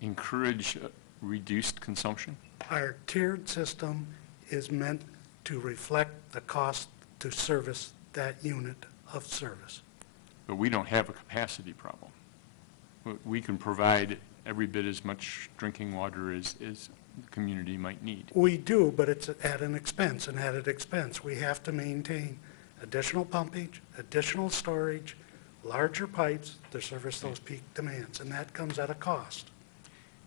encourage reduced consumption? Our tiered system is meant to reflect the cost to service that unit of service. But we don't have a capacity problem. We can provide every bit as much drinking water as the community might need. We do, but it's at an expense, an added expense. We have to maintain additional pumpage, additional storage, larger pipes to service those peak demands, and that comes at a cost.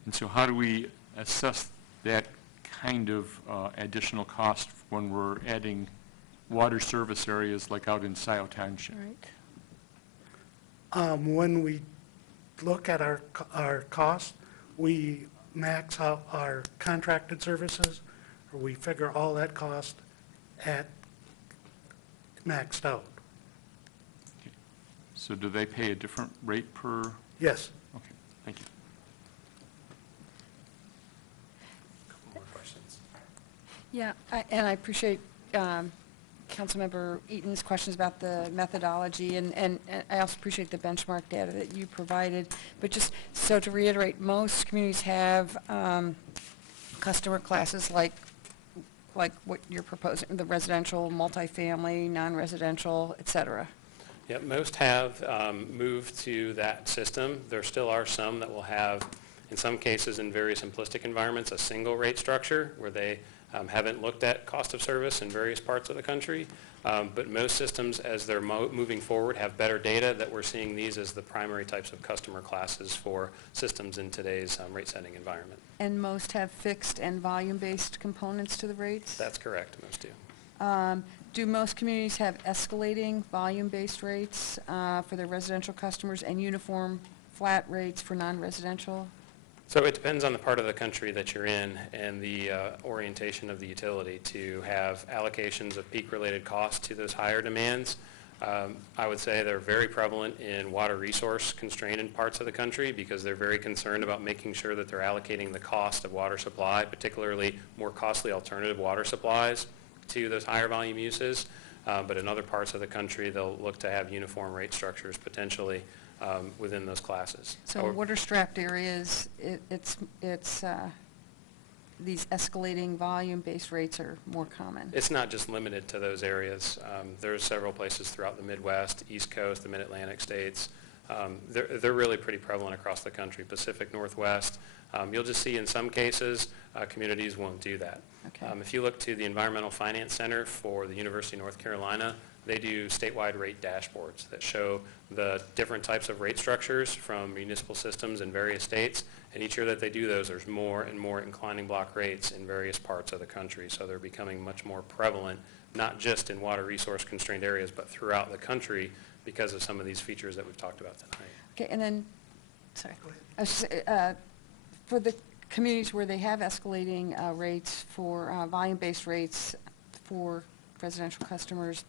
And so how do we assess that kind of additional cost when we're adding water service areas like out in Scioto Township? Right. When we look at our costs, we max out our contracted services, or we figure all that cost at maxed out. Okay. So do they pay a different rate per? Yes. Okay, thank you. Couple more questions. Yeah, and I appreciate Councilmember Eaton's questions about the methodology, and I also appreciate the benchmark data that you provided. But just so to reiterate, most communities have customer classes like what you're proposing, the residential, multifamily, non-residential, et cetera. Yeah, most have moved to that system. There still are some that will have, in some cases in very simplistic environments, a single rate structure where they haven't looked at cost of service in various parts of the country. But most systems, as they're moving forward, have better data that we're seeing these as the primary types of customer classes for systems in today's rate-setting environment. And most have fixed and volume-based components to the rates? That's correct, most do. Do most communities have escalating volume-based rates for their residential customers and uniform flat rates for non-residential? So it depends on the part of the country that you're in and the orientation of the utility to have allocations of peak-related costs to those higher demands. I would say they're very prevalent in water resource constrained parts of the country because they're very concerned about making sure that they're allocating the cost of water supply, particularly more costly alternative water supplies, to those higher volume uses. But in other parts of the country, they'll look to have uniform rate structures potentially within those classes. So in water-strapped areas, it's these escalating volume-based rates are more common. It's not just limited to those areas. There's several places throughout the Midwest, East Coast, the Mid-Atlantic states. They're really pretty prevalent across the country, Pacific Northwest. You'll just see in some cases communities won't do that. Okay. If you look to the Environmental Finance Center for the University of North Carolina, they do statewide rate dashboards that show the different types of rate structures from municipal systems in various states. And each year that they do those, there's more and more inclining block rates in various parts of the country. So they're becoming much more prevalent, not just in water resource constrained areas, but throughout the country because of some of these features that we've talked about tonight. Okay, and then, sorry, I was just, for the communities where they have escalating rates for volume-based rates for residential customers,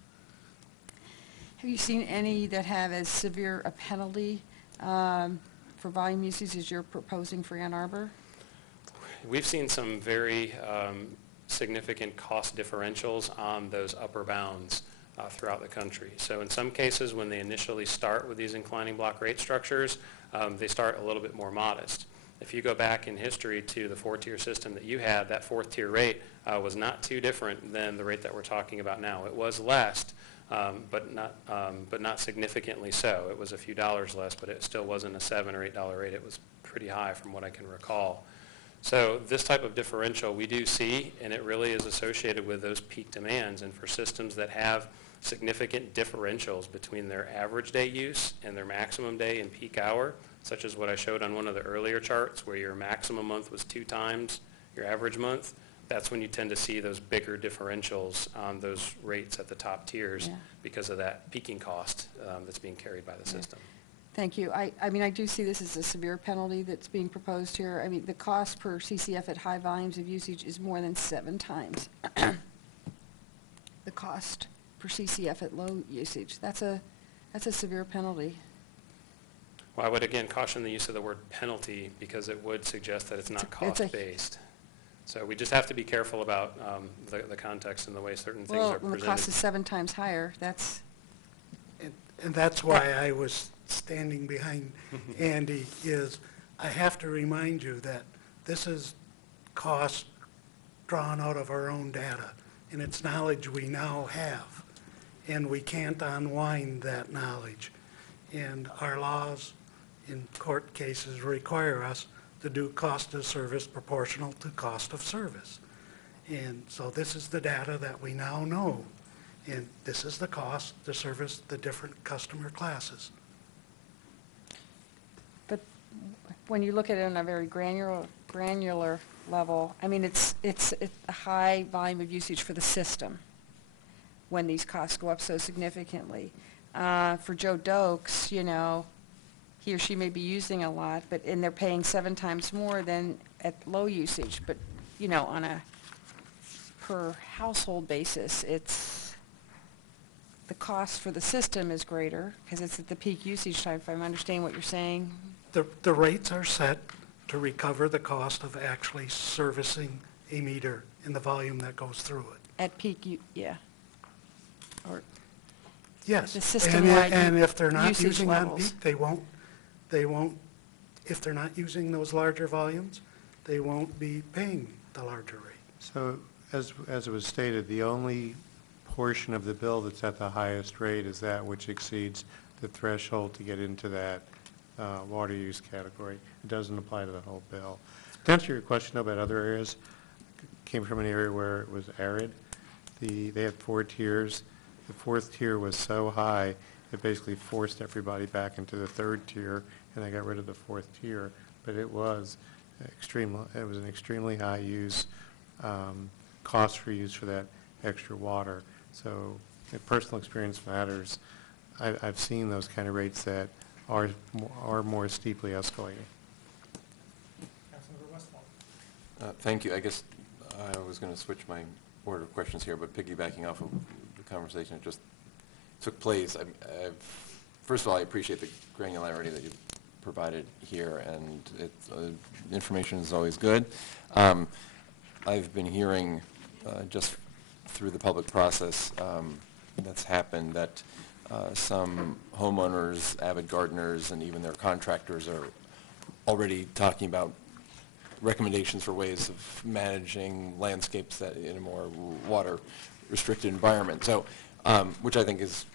have you seen any that have as severe a penalty for volume usage as you're proposing for Ann Arbor? We've seen some very significant cost differentials on those upper bounds throughout the country. So in some cases, when they initially start with these inclining block rate structures, they start a little bit more modest. If you go back in history to the four-tier system that you had, that fourth-tier rate was not too different than the rate that we're talking about now. It was less, but not significantly so. It was a few dollars less, but it still wasn't a $7 or $8 rate. It was pretty high from what I can recall. So this type of differential we do see, and it really is associated with those peak demands. And for systems that have significant differentials between their average day use and their maximum day and peak hour, such as what I showed on one of the earlier charts where your maximum month was 2 times your average month, that's when you tend to see those bigger differentials on those rates at the top tiers because of that peaking cost that's being carried by the system. Thank you. I mean, I do see this as a severe penalty that's being proposed here. I mean, the cost per CCF at high volumes of usage is more than 7 times the cost per CCF at low usage. That's a severe penalty. Well, I would again caution the use of the word penalty because it would suggest that it's not It's a- cost-based. So we just have to be careful about the context and the way certain things Well, are when the cost is presented. 7 times higher, that's, And that's why I was standing behind Andy, is I have to remind you that this is cost drawn out of our own data, and it's knowledge we now have, and we can't unwind that knowledge. And our laws in court cases require us to do cost of service proportional to cost of service. And so this is the data that we now know, and this is the cost to service the different customer classes. but when you look at it on a very granular level, I mean, it's a high volume of usage for the system when these costs go up so significantly. For Joe Dokes, you know, he or she may be using a lot, and they're paying 7 times more than at low usage, but, you know, on a per household basis, the cost for the system is greater because it's at the peak usage time, if I'm understanding what you're saying. The rates are set to recover the cost of actually servicing a meter and the volume that goes through it. At peak, yeah. Or Yes. The system-wide And if they're not usage using on levels. peak, they won't, if they're not using those larger volumes, they won't be paying the larger rate. So, as it was stated, the only portion of the bill that's at the highest rate is that which exceeds the threshold to get into that water use category. It doesn't apply to the whole bill. To answer your question about other areas, came from an area where it was arid. They had 4 tiers. The 4th tier was so high, it basically forced everybody back into the 3rd tier, and they got rid of the 4th tier. But it was an extremely high use, cost for use for that extra water. So if personal experience matters, I've seen those kind of rates that are more steeply escalating. Thank you. I guess I was going to switch my order of questions here, but piggybacking off of the conversation that just took place, first of all, I appreciate the granularity that you've provided here, and information is always good. I've been hearing just through the public process that's happened that some homeowners, avid gardeners, and even their contractors are already talking about recommendations for ways of managing landscapes that in a more water-restricted environment. So, which I think is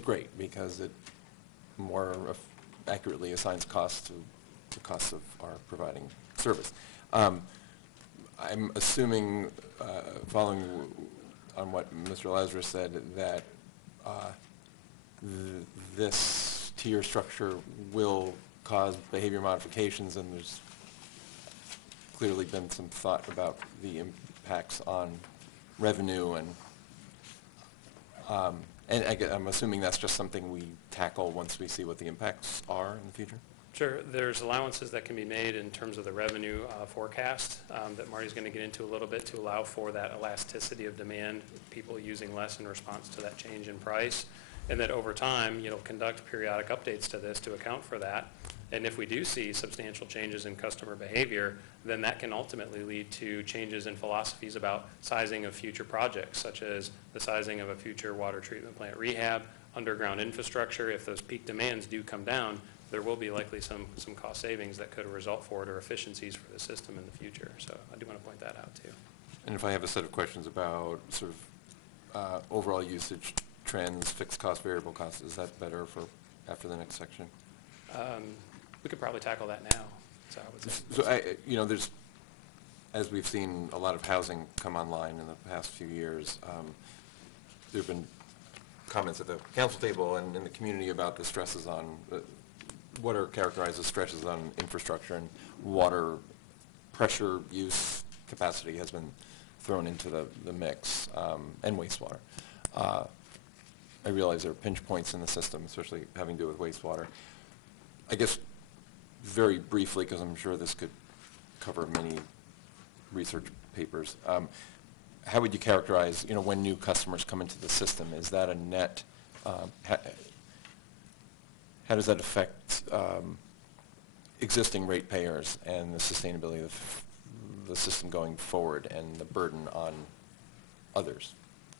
great because it more accurately assigns costs to costs of our providing service. I'm assuming, following on what Mr. Lazarus said, that this tier structure will cause behavior modifications, and there's clearly been some thought about the impacts on revenue, and I'm assuming that's just something we tackle once we see what the impacts are in the future? Sure. There's allowances that can be made in terms of the revenue forecast that Marty's going to get into a little bit to allow for that elasticity of demand, people using less in response to that change in price, and that over time, conduct periodic updates to this to account for that. And if we do see substantial changes in customer behavior, then that can ultimately lead to changes in philosophies about sizing of future projects, such as the sizing of a future water treatment plant rehab, underground infrastructure. If those peak demands do come down, there will be likely some cost savings that could result for it, or efficiencies for the system in the future. So I do want to point that out too. And if I have a set of questions about sort of overall usage trends, fixed cost, variable costs, is that better for after the next section? We could probably tackle that now. So I would say. So there's, as we've seen a lot of housing come online in the past few years, there have been comments at the council table and in the community about the stresses on, what are characterized as stresses on infrastructure, and water pressure use capacity has been thrown into the mix, and wastewater. I realize there are pinch points in the system, especially having to do with wastewater. I guess very briefly, because I'm sure this could cover many research papers, how would you characterize, when new customers come into the system? Is that a net, how does that affect existing ratepayers and the sustainability of the system going forward and the burden on others?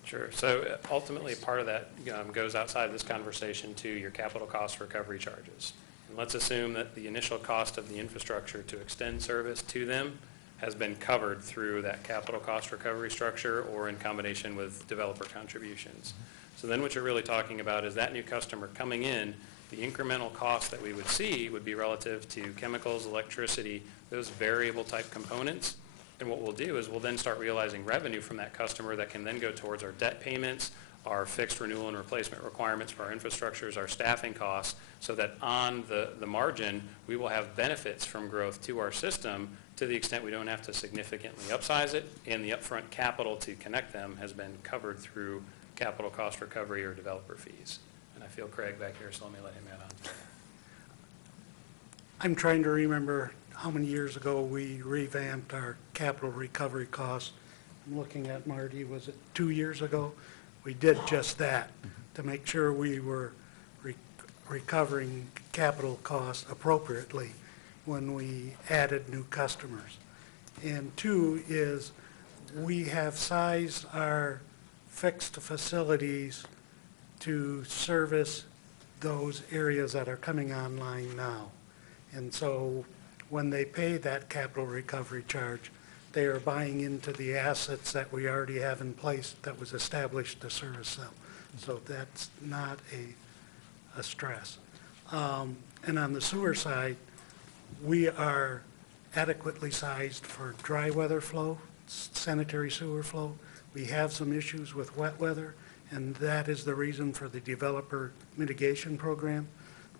Sure. So ultimately, part of that goes outside this conversation to your capital cost recovery charges. And let's assume that the initial cost of the infrastructure to extend service to them has been covered through that capital cost recovery structure or in combination with developer contributions. So then what you're really talking about is that new customer coming in, the incremental cost that we would see would be relative to chemicals, electricity, those variable type components. And what we'll do is we'll then start realizing revenue from that customer that can then go towards our debt payments, our fixed renewal and replacement requirements for our infrastructures, our staffing costs, so that on the margin, we will have benefits from growth to our system to the extent we don't have to significantly upsize it, and the upfront capital to connect them has been covered through capital cost recovery or developer fees. And I feel Craig back here, so let me let him add on to that. I'm trying to remember how many years ago we revamped our capital recovery costs. I'm looking at Marty, was it 2 years ago? We did just that to make sure we were recovering capital costs appropriately when we added new customers. And two is we have sized our fixed facilities to service those areas that are coming online now. And so when they pay that capital recovery charge, they are buying into the assets that we already have in place that was established to service them. So that's not a stress. And on the sewer side, we are adequately sized for dry weather flow, sanitary sewer flow. We have some issues with wet weather, and that is the reason for the developer mitigation program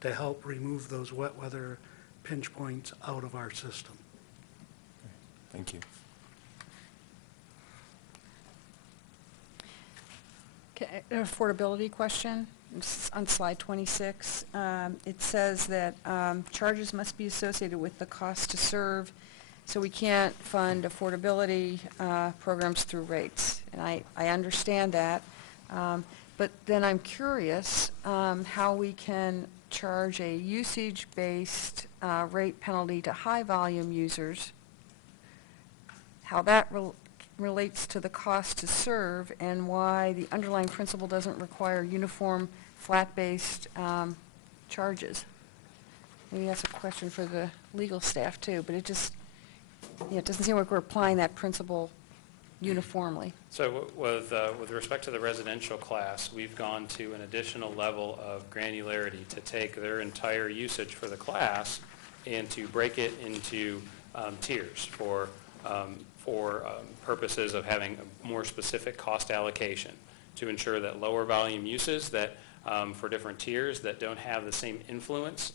to help remove those wet weather pinch points out of our system. Thank you. Okay, an affordability question. It's on slide 26. It says that charges must be associated with the cost to serve, so we can't fund affordability programs through rates. And I understand that, but then I'm curious how we can charge a usage-based rate penalty to high-volume users, how that relates to the cost to serve, and why the underlying principle doesn't require uniform flat-based charges. Maybe that's a question for the legal staff too, but it just, it doesn't seem like we're applying that principle uniformly. So with respect to the residential class, we've gone to an additional level of granularity to take their entire usage for the class and to break it into tiers for purposes of having a more specific cost allocation to ensure that lower volume uses that for different tiers that don't have the same influence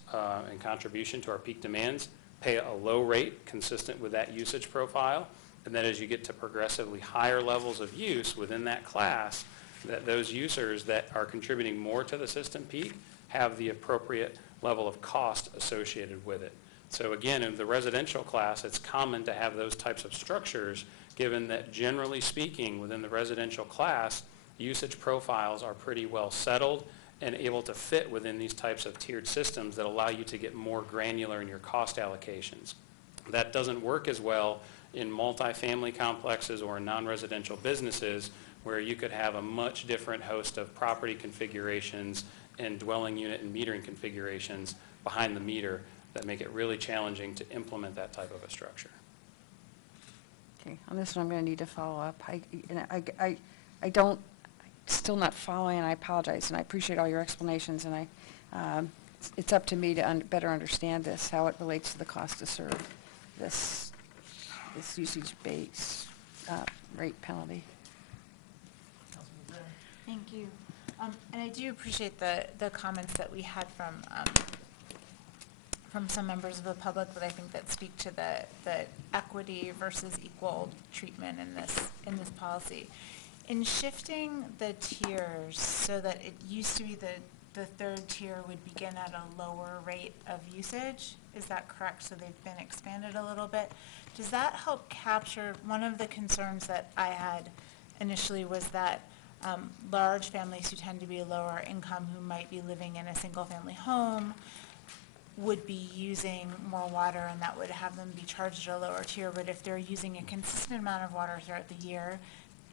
and contribution to our peak demands pay a low rate consistent with that usage profile. And then as you get to progressively higher levels of use within that class, that those users that are contributing more to the system peak have the appropriate level of cost associated with it. So again, in the residential class, it's common to have those types of structures, given that generally speaking, within the residential class, usage profiles are pretty well settled and able to fit within these types of tiered systems that allow you to get more granular in your cost allocations. That doesn't work as well in multifamily complexes or in non-residential businesses where you could have a much different host of property configurations and dwelling unit and metering configurations behind the meter that make it really challenging to implement that type of a structure. Okay, on this one I'm going to need to follow up. I don't, still not following, and I apologize, and I appreciate all your explanations, and it's up to me to better understand this, how it relates to the cost to serve this usage-based rate penalty. Thank you. And I do appreciate the comments that we had from some members of the public that I think that speak to the equity versus equal treatment in this policy. In shifting the tiers so that it used to be the third tier would begin at a lower rate of usage, is that correct? So they've been expanded a little bit. Does that help capture, one of the concerns that I had initially was that large families who tend to be lower income, who might be living in a single-family home, would be using more water, and that would have them be charged at a lower tier. But if they're using a consistent amount of water throughout the year,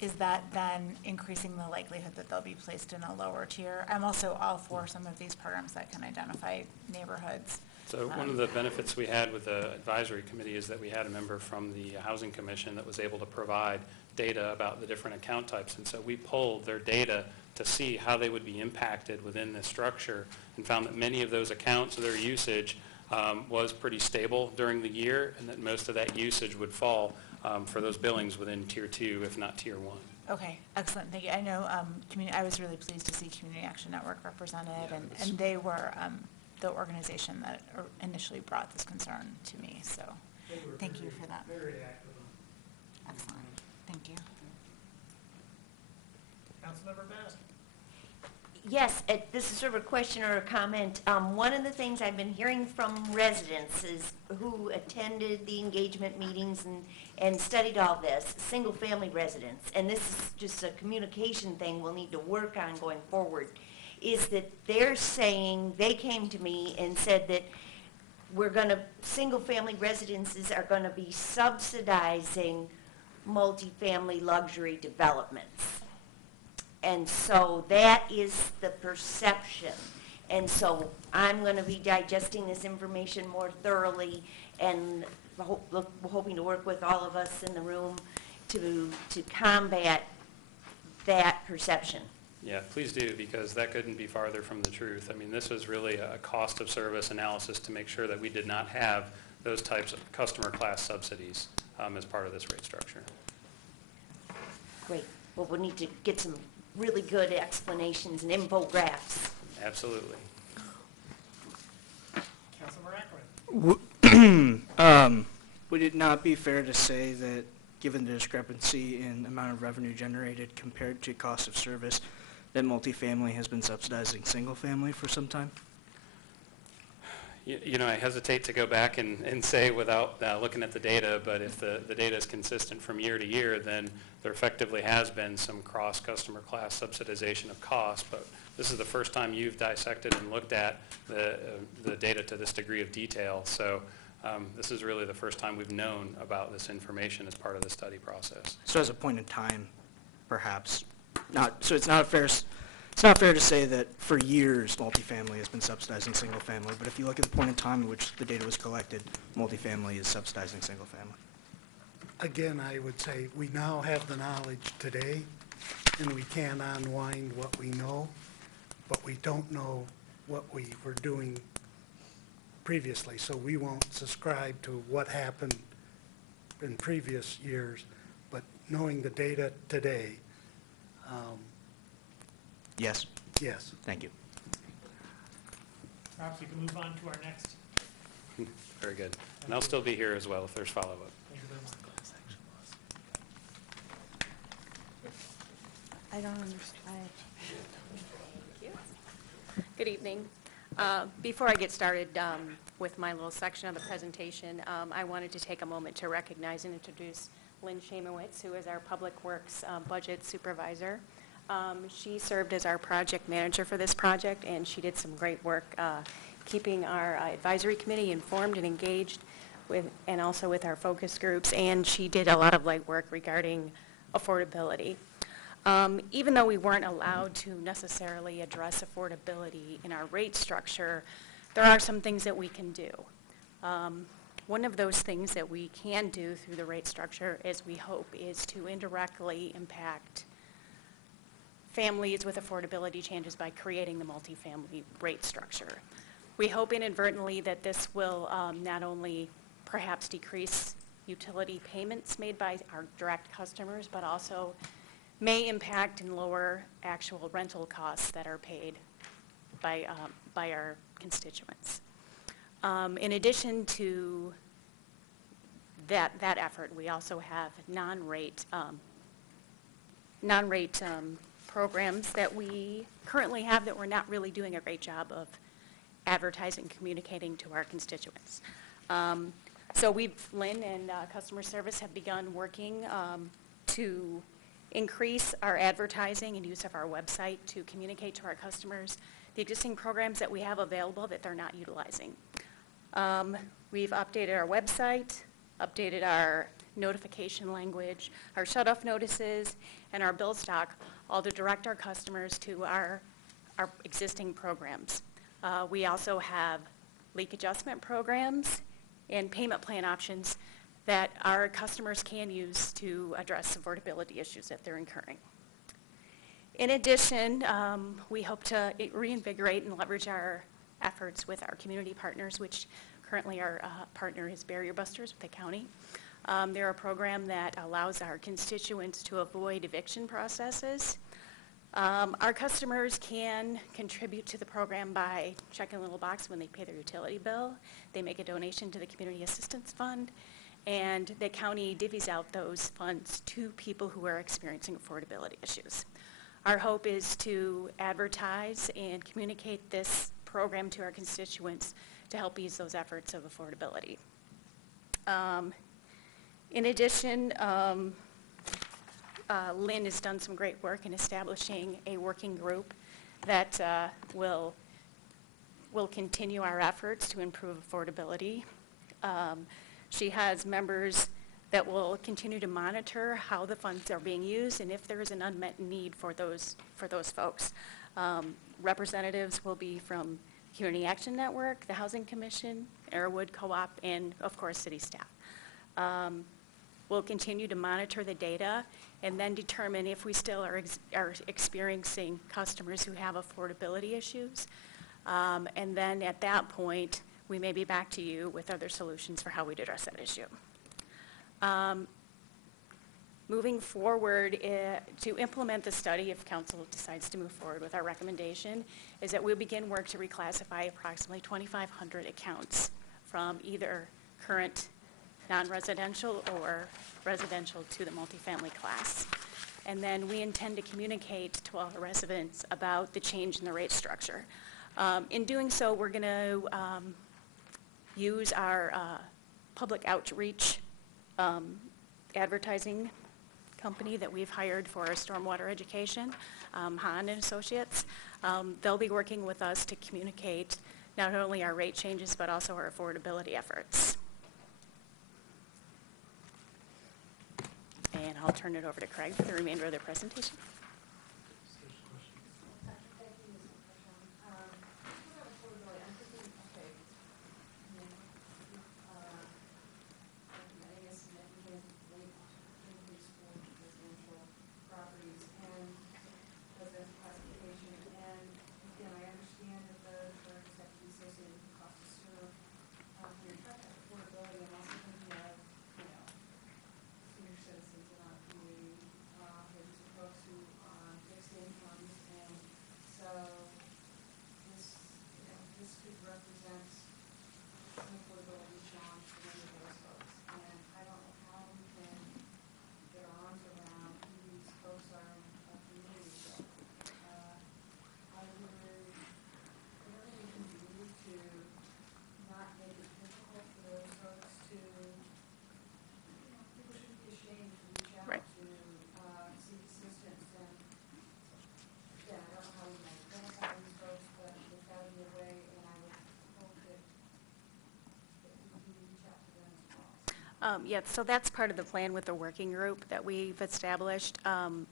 is that then increasing the likelihood that they'll be placed in a lower tier? I'm also all for some of these programs that can identify neighborhoods. So one of the benefits we had with the advisory committee is that we had a member from the Housing Commission that was able to provide data about the different account types. And so we pulled their data to see how they would be impacted within this structure, and found that many of those accounts, their usage was pretty stable during the year, and that most of that usage would fall for those billings within Tier 2, if not Tier 1. Okay, excellent, thank you. I know, I was really pleased to see Community Action Network represented, Yeah, and they were the organization that initially brought this concern to me, so thank you for that. Very active. Excellent, thank you. Councilmember Bass. Yes, this is sort of a question or a comment. One of the things I've been hearing from residents is who attended the engagement meetings and studied all this, single-family residents, and this is just a communication thing we'll need to work on going forward, is that they're saying, they came to me and said that single-family residences are going to be subsidizing multifamily luxury developments. And so that is the perception. And so I'm going to be digesting this information more thoroughly and hoping to work with all of us in the room to combat that perception. Yeah, please do, because that couldn't be farther from the truth. I mean, this was really a cost of service analysis to make sure that we did not have those types of customer class subsidies as part of this rate structure. Great. Well, we'll need to get some really good explanations and infographics. Absolutely. Councilmember Would it not be fair to say that, given the discrepancy in amount of revenue generated compared to cost of service, that multifamily has been subsidizing single-family for some time? You know, I hesitate to go back and say without looking at the data, but if the data is consistent from year to year, then there effectively has been some cross-customer class subsidization of cost. But this is the first time you've dissected and looked at the data to this degree of detail. So this is really the first time we've known about this information as part of the study process. So as a point in time, perhaps, so it's not fair to say that for years multifamily has been subsidizing single family, but if you look at the point in time in which the data was collected, multifamily is subsidizing single family. Again, I would say we now have the knowledge today, and we can unwind what we know, but we don't know what we were doing previously, so we won't subscribe to what happened in previous years, but knowing the data today, Yes, yes. thank you. Perhaps we can move on to our next. Very good. And I'll still be here as well if there's follow-up. Thank you very much. I don't understand. Good evening. Before I get started with my little section of the presentation, I wanted to take a moment to recognize and introduce Lynn Shamowitz, who is our Public Works Budget Supervisor. She served as our project manager for this project, and she did some great work keeping our advisory committee informed and engaged with, and also with our focus groups, and she did a lot of light work regarding affordability. Even though we weren't allowed to necessarily address affordability in our rate structure, there are some things that we can do. One of those things that we can do through the rate structure, as we hope, is to indirectly impact families with affordability changes by creating the multifamily rate structure. We hope inadvertently that this will not only perhaps decrease utility payments made by our direct customers, but also may impact and lower actual rental costs that are paid by our constituents. In addition to that effort, we also have non-rate programs that we currently have that we're not really doing a great job of advertising, communicating to our constituents. So Lynn and customer service have begun working to increase our advertising and use of our website to communicate to our customers the existing programs that we have available that they're not utilizing. We've updated our website, updated our notification language, our shut-off notices, and our bill stock, all to direct our customers to our existing programs. We also have leak adjustment programs and payment plan options that our customers can use to address affordability issues that they're incurring. In addition, we hope to reinvigorate and leverage our efforts with our community partners, which currently our partner is Barrier Busters with the county. They're a program that allows our constituents to avoid eviction processes. Our customers can contribute to the program by checking a little box when they pay their utility bill. They make a donation to the Community Assistance Fund, and the county divvies out those funds to people who are experiencing affordability issues. Our hope is to advertise and communicate this program to our constituents to help ease those efforts of affordability. In addition, Lynn has done some great work in establishing a working group that will continue our efforts to improve affordability. She has members that will continue to monitor how the funds are being used and if there is an unmet need for those folks. Representatives will be from Community Action Network, the Housing Commission, Arrowwood Co-op, and of course city staff. We'll continue to monitor the data and then determine if we still are experiencing customers who have affordability issues. And then at that point, we may be back to you with other solutions for how we'd address that issue. Moving forward, to implement the study, if council decides to move forward with our recommendation, is that we'll begin work to reclassify approximately 2,500 accounts from either current non-residential or residential to the multifamily class. And then we intend to communicate to all the residents about the change in the rate structure. In doing so, we're going to use our public outreach advertising company that we've hired for our stormwater education, Hahn and Associates. They'll be working with us to communicate not only our rate changes, but also our affordability efforts. And I'll turn it over to Craig for the remainder of the presentation. Yeah, so that's part of the plan with the working group that we've established.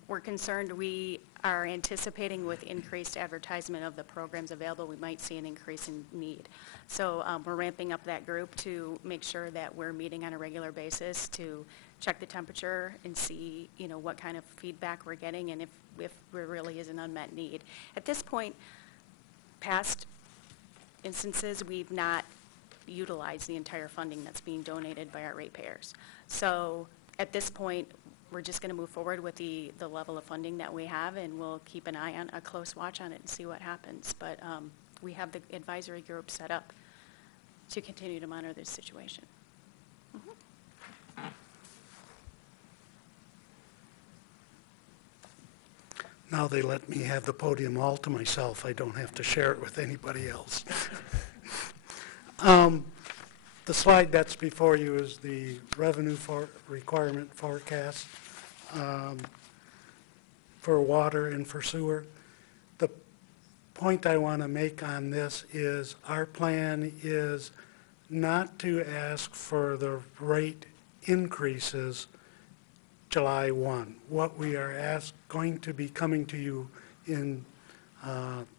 We're concerned we are anticipating with increased advertisement of the programs available, we might see an increase in need. So we're ramping up that group to make sure that we're meeting on a regular basis to check the temperature and see, what kind of feedback we're getting and if there really is an unmet need. At this point, past instances, we've not utilize the entire funding that's being donated by our ratepayers. So at this point, we're just going to move forward with the level of funding that we have, and we'll keep an eye on, a close watch on it and see what happens. But we have the advisory group set up to continue to monitor this situation. Now they let me have the podium all to myself. I don't have to share it with anybody else. The slide that's before you is the revenue requirement forecast. for water and for sewer. The point I want to make on this is our plan is not to ask for the rate increases July 1. What we are going to be coming to you in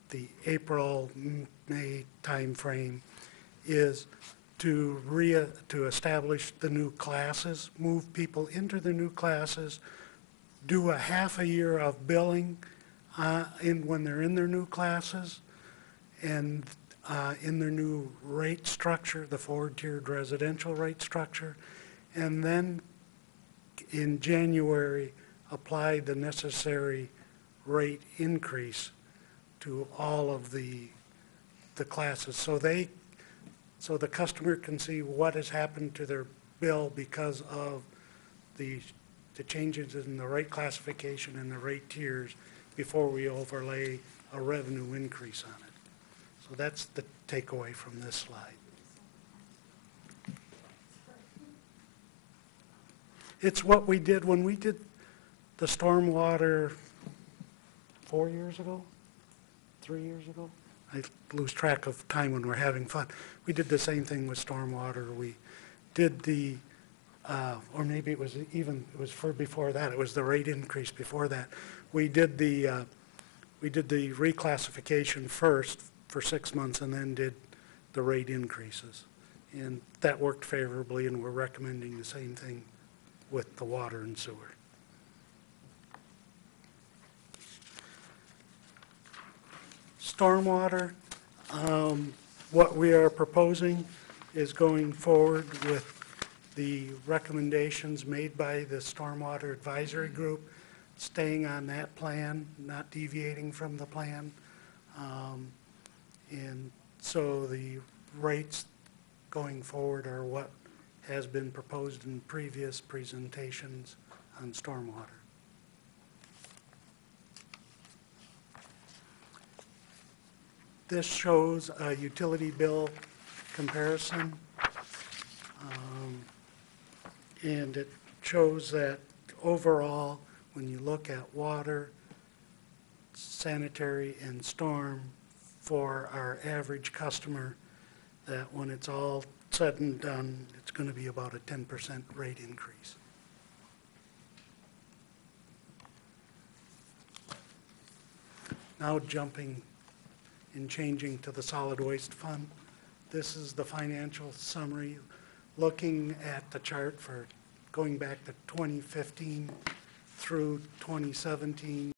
the April, May timeframe is to establish the new classes, move people into the new classes, do a half a year of billing when they're in their new classes, and in their new rate structure, the forward-tiered residential rate structure, and then in January apply the necessary rate increase to all of the classes. So the customer can see what has happened to their bill because of the changes in the rate classification and the rate tiers before we overlay a revenue increase on it. So that's the takeaway from this slide. It's what we did when we did the stormwater 4 years ago, 3 years ago. I lose track of time when we're having fun. We did the same thing with stormwater. We did the, or maybe it was before that. It was the rate increase before that. We did the reclassification first for 6 months and then did the rate increases. And that worked favorably, and we're recommending the same thing with the water and sewer. Stormwater, what we are proposing is going forward with the recommendations made by the Stormwater Advisory Group, staying on that plan, not deviating from the plan. And so the rates going forward are what has been proposed in previous presentations on stormwater. This shows a utility bill comparison, and it shows that overall, when you look at water, sanitary, and storm for our average customer, that when it's all said and done, it's going to be about a 10% rate increase. Now jumping and changing to the solid waste fund. This is the financial summary, looking at the chart for going back to 2015 through 2017.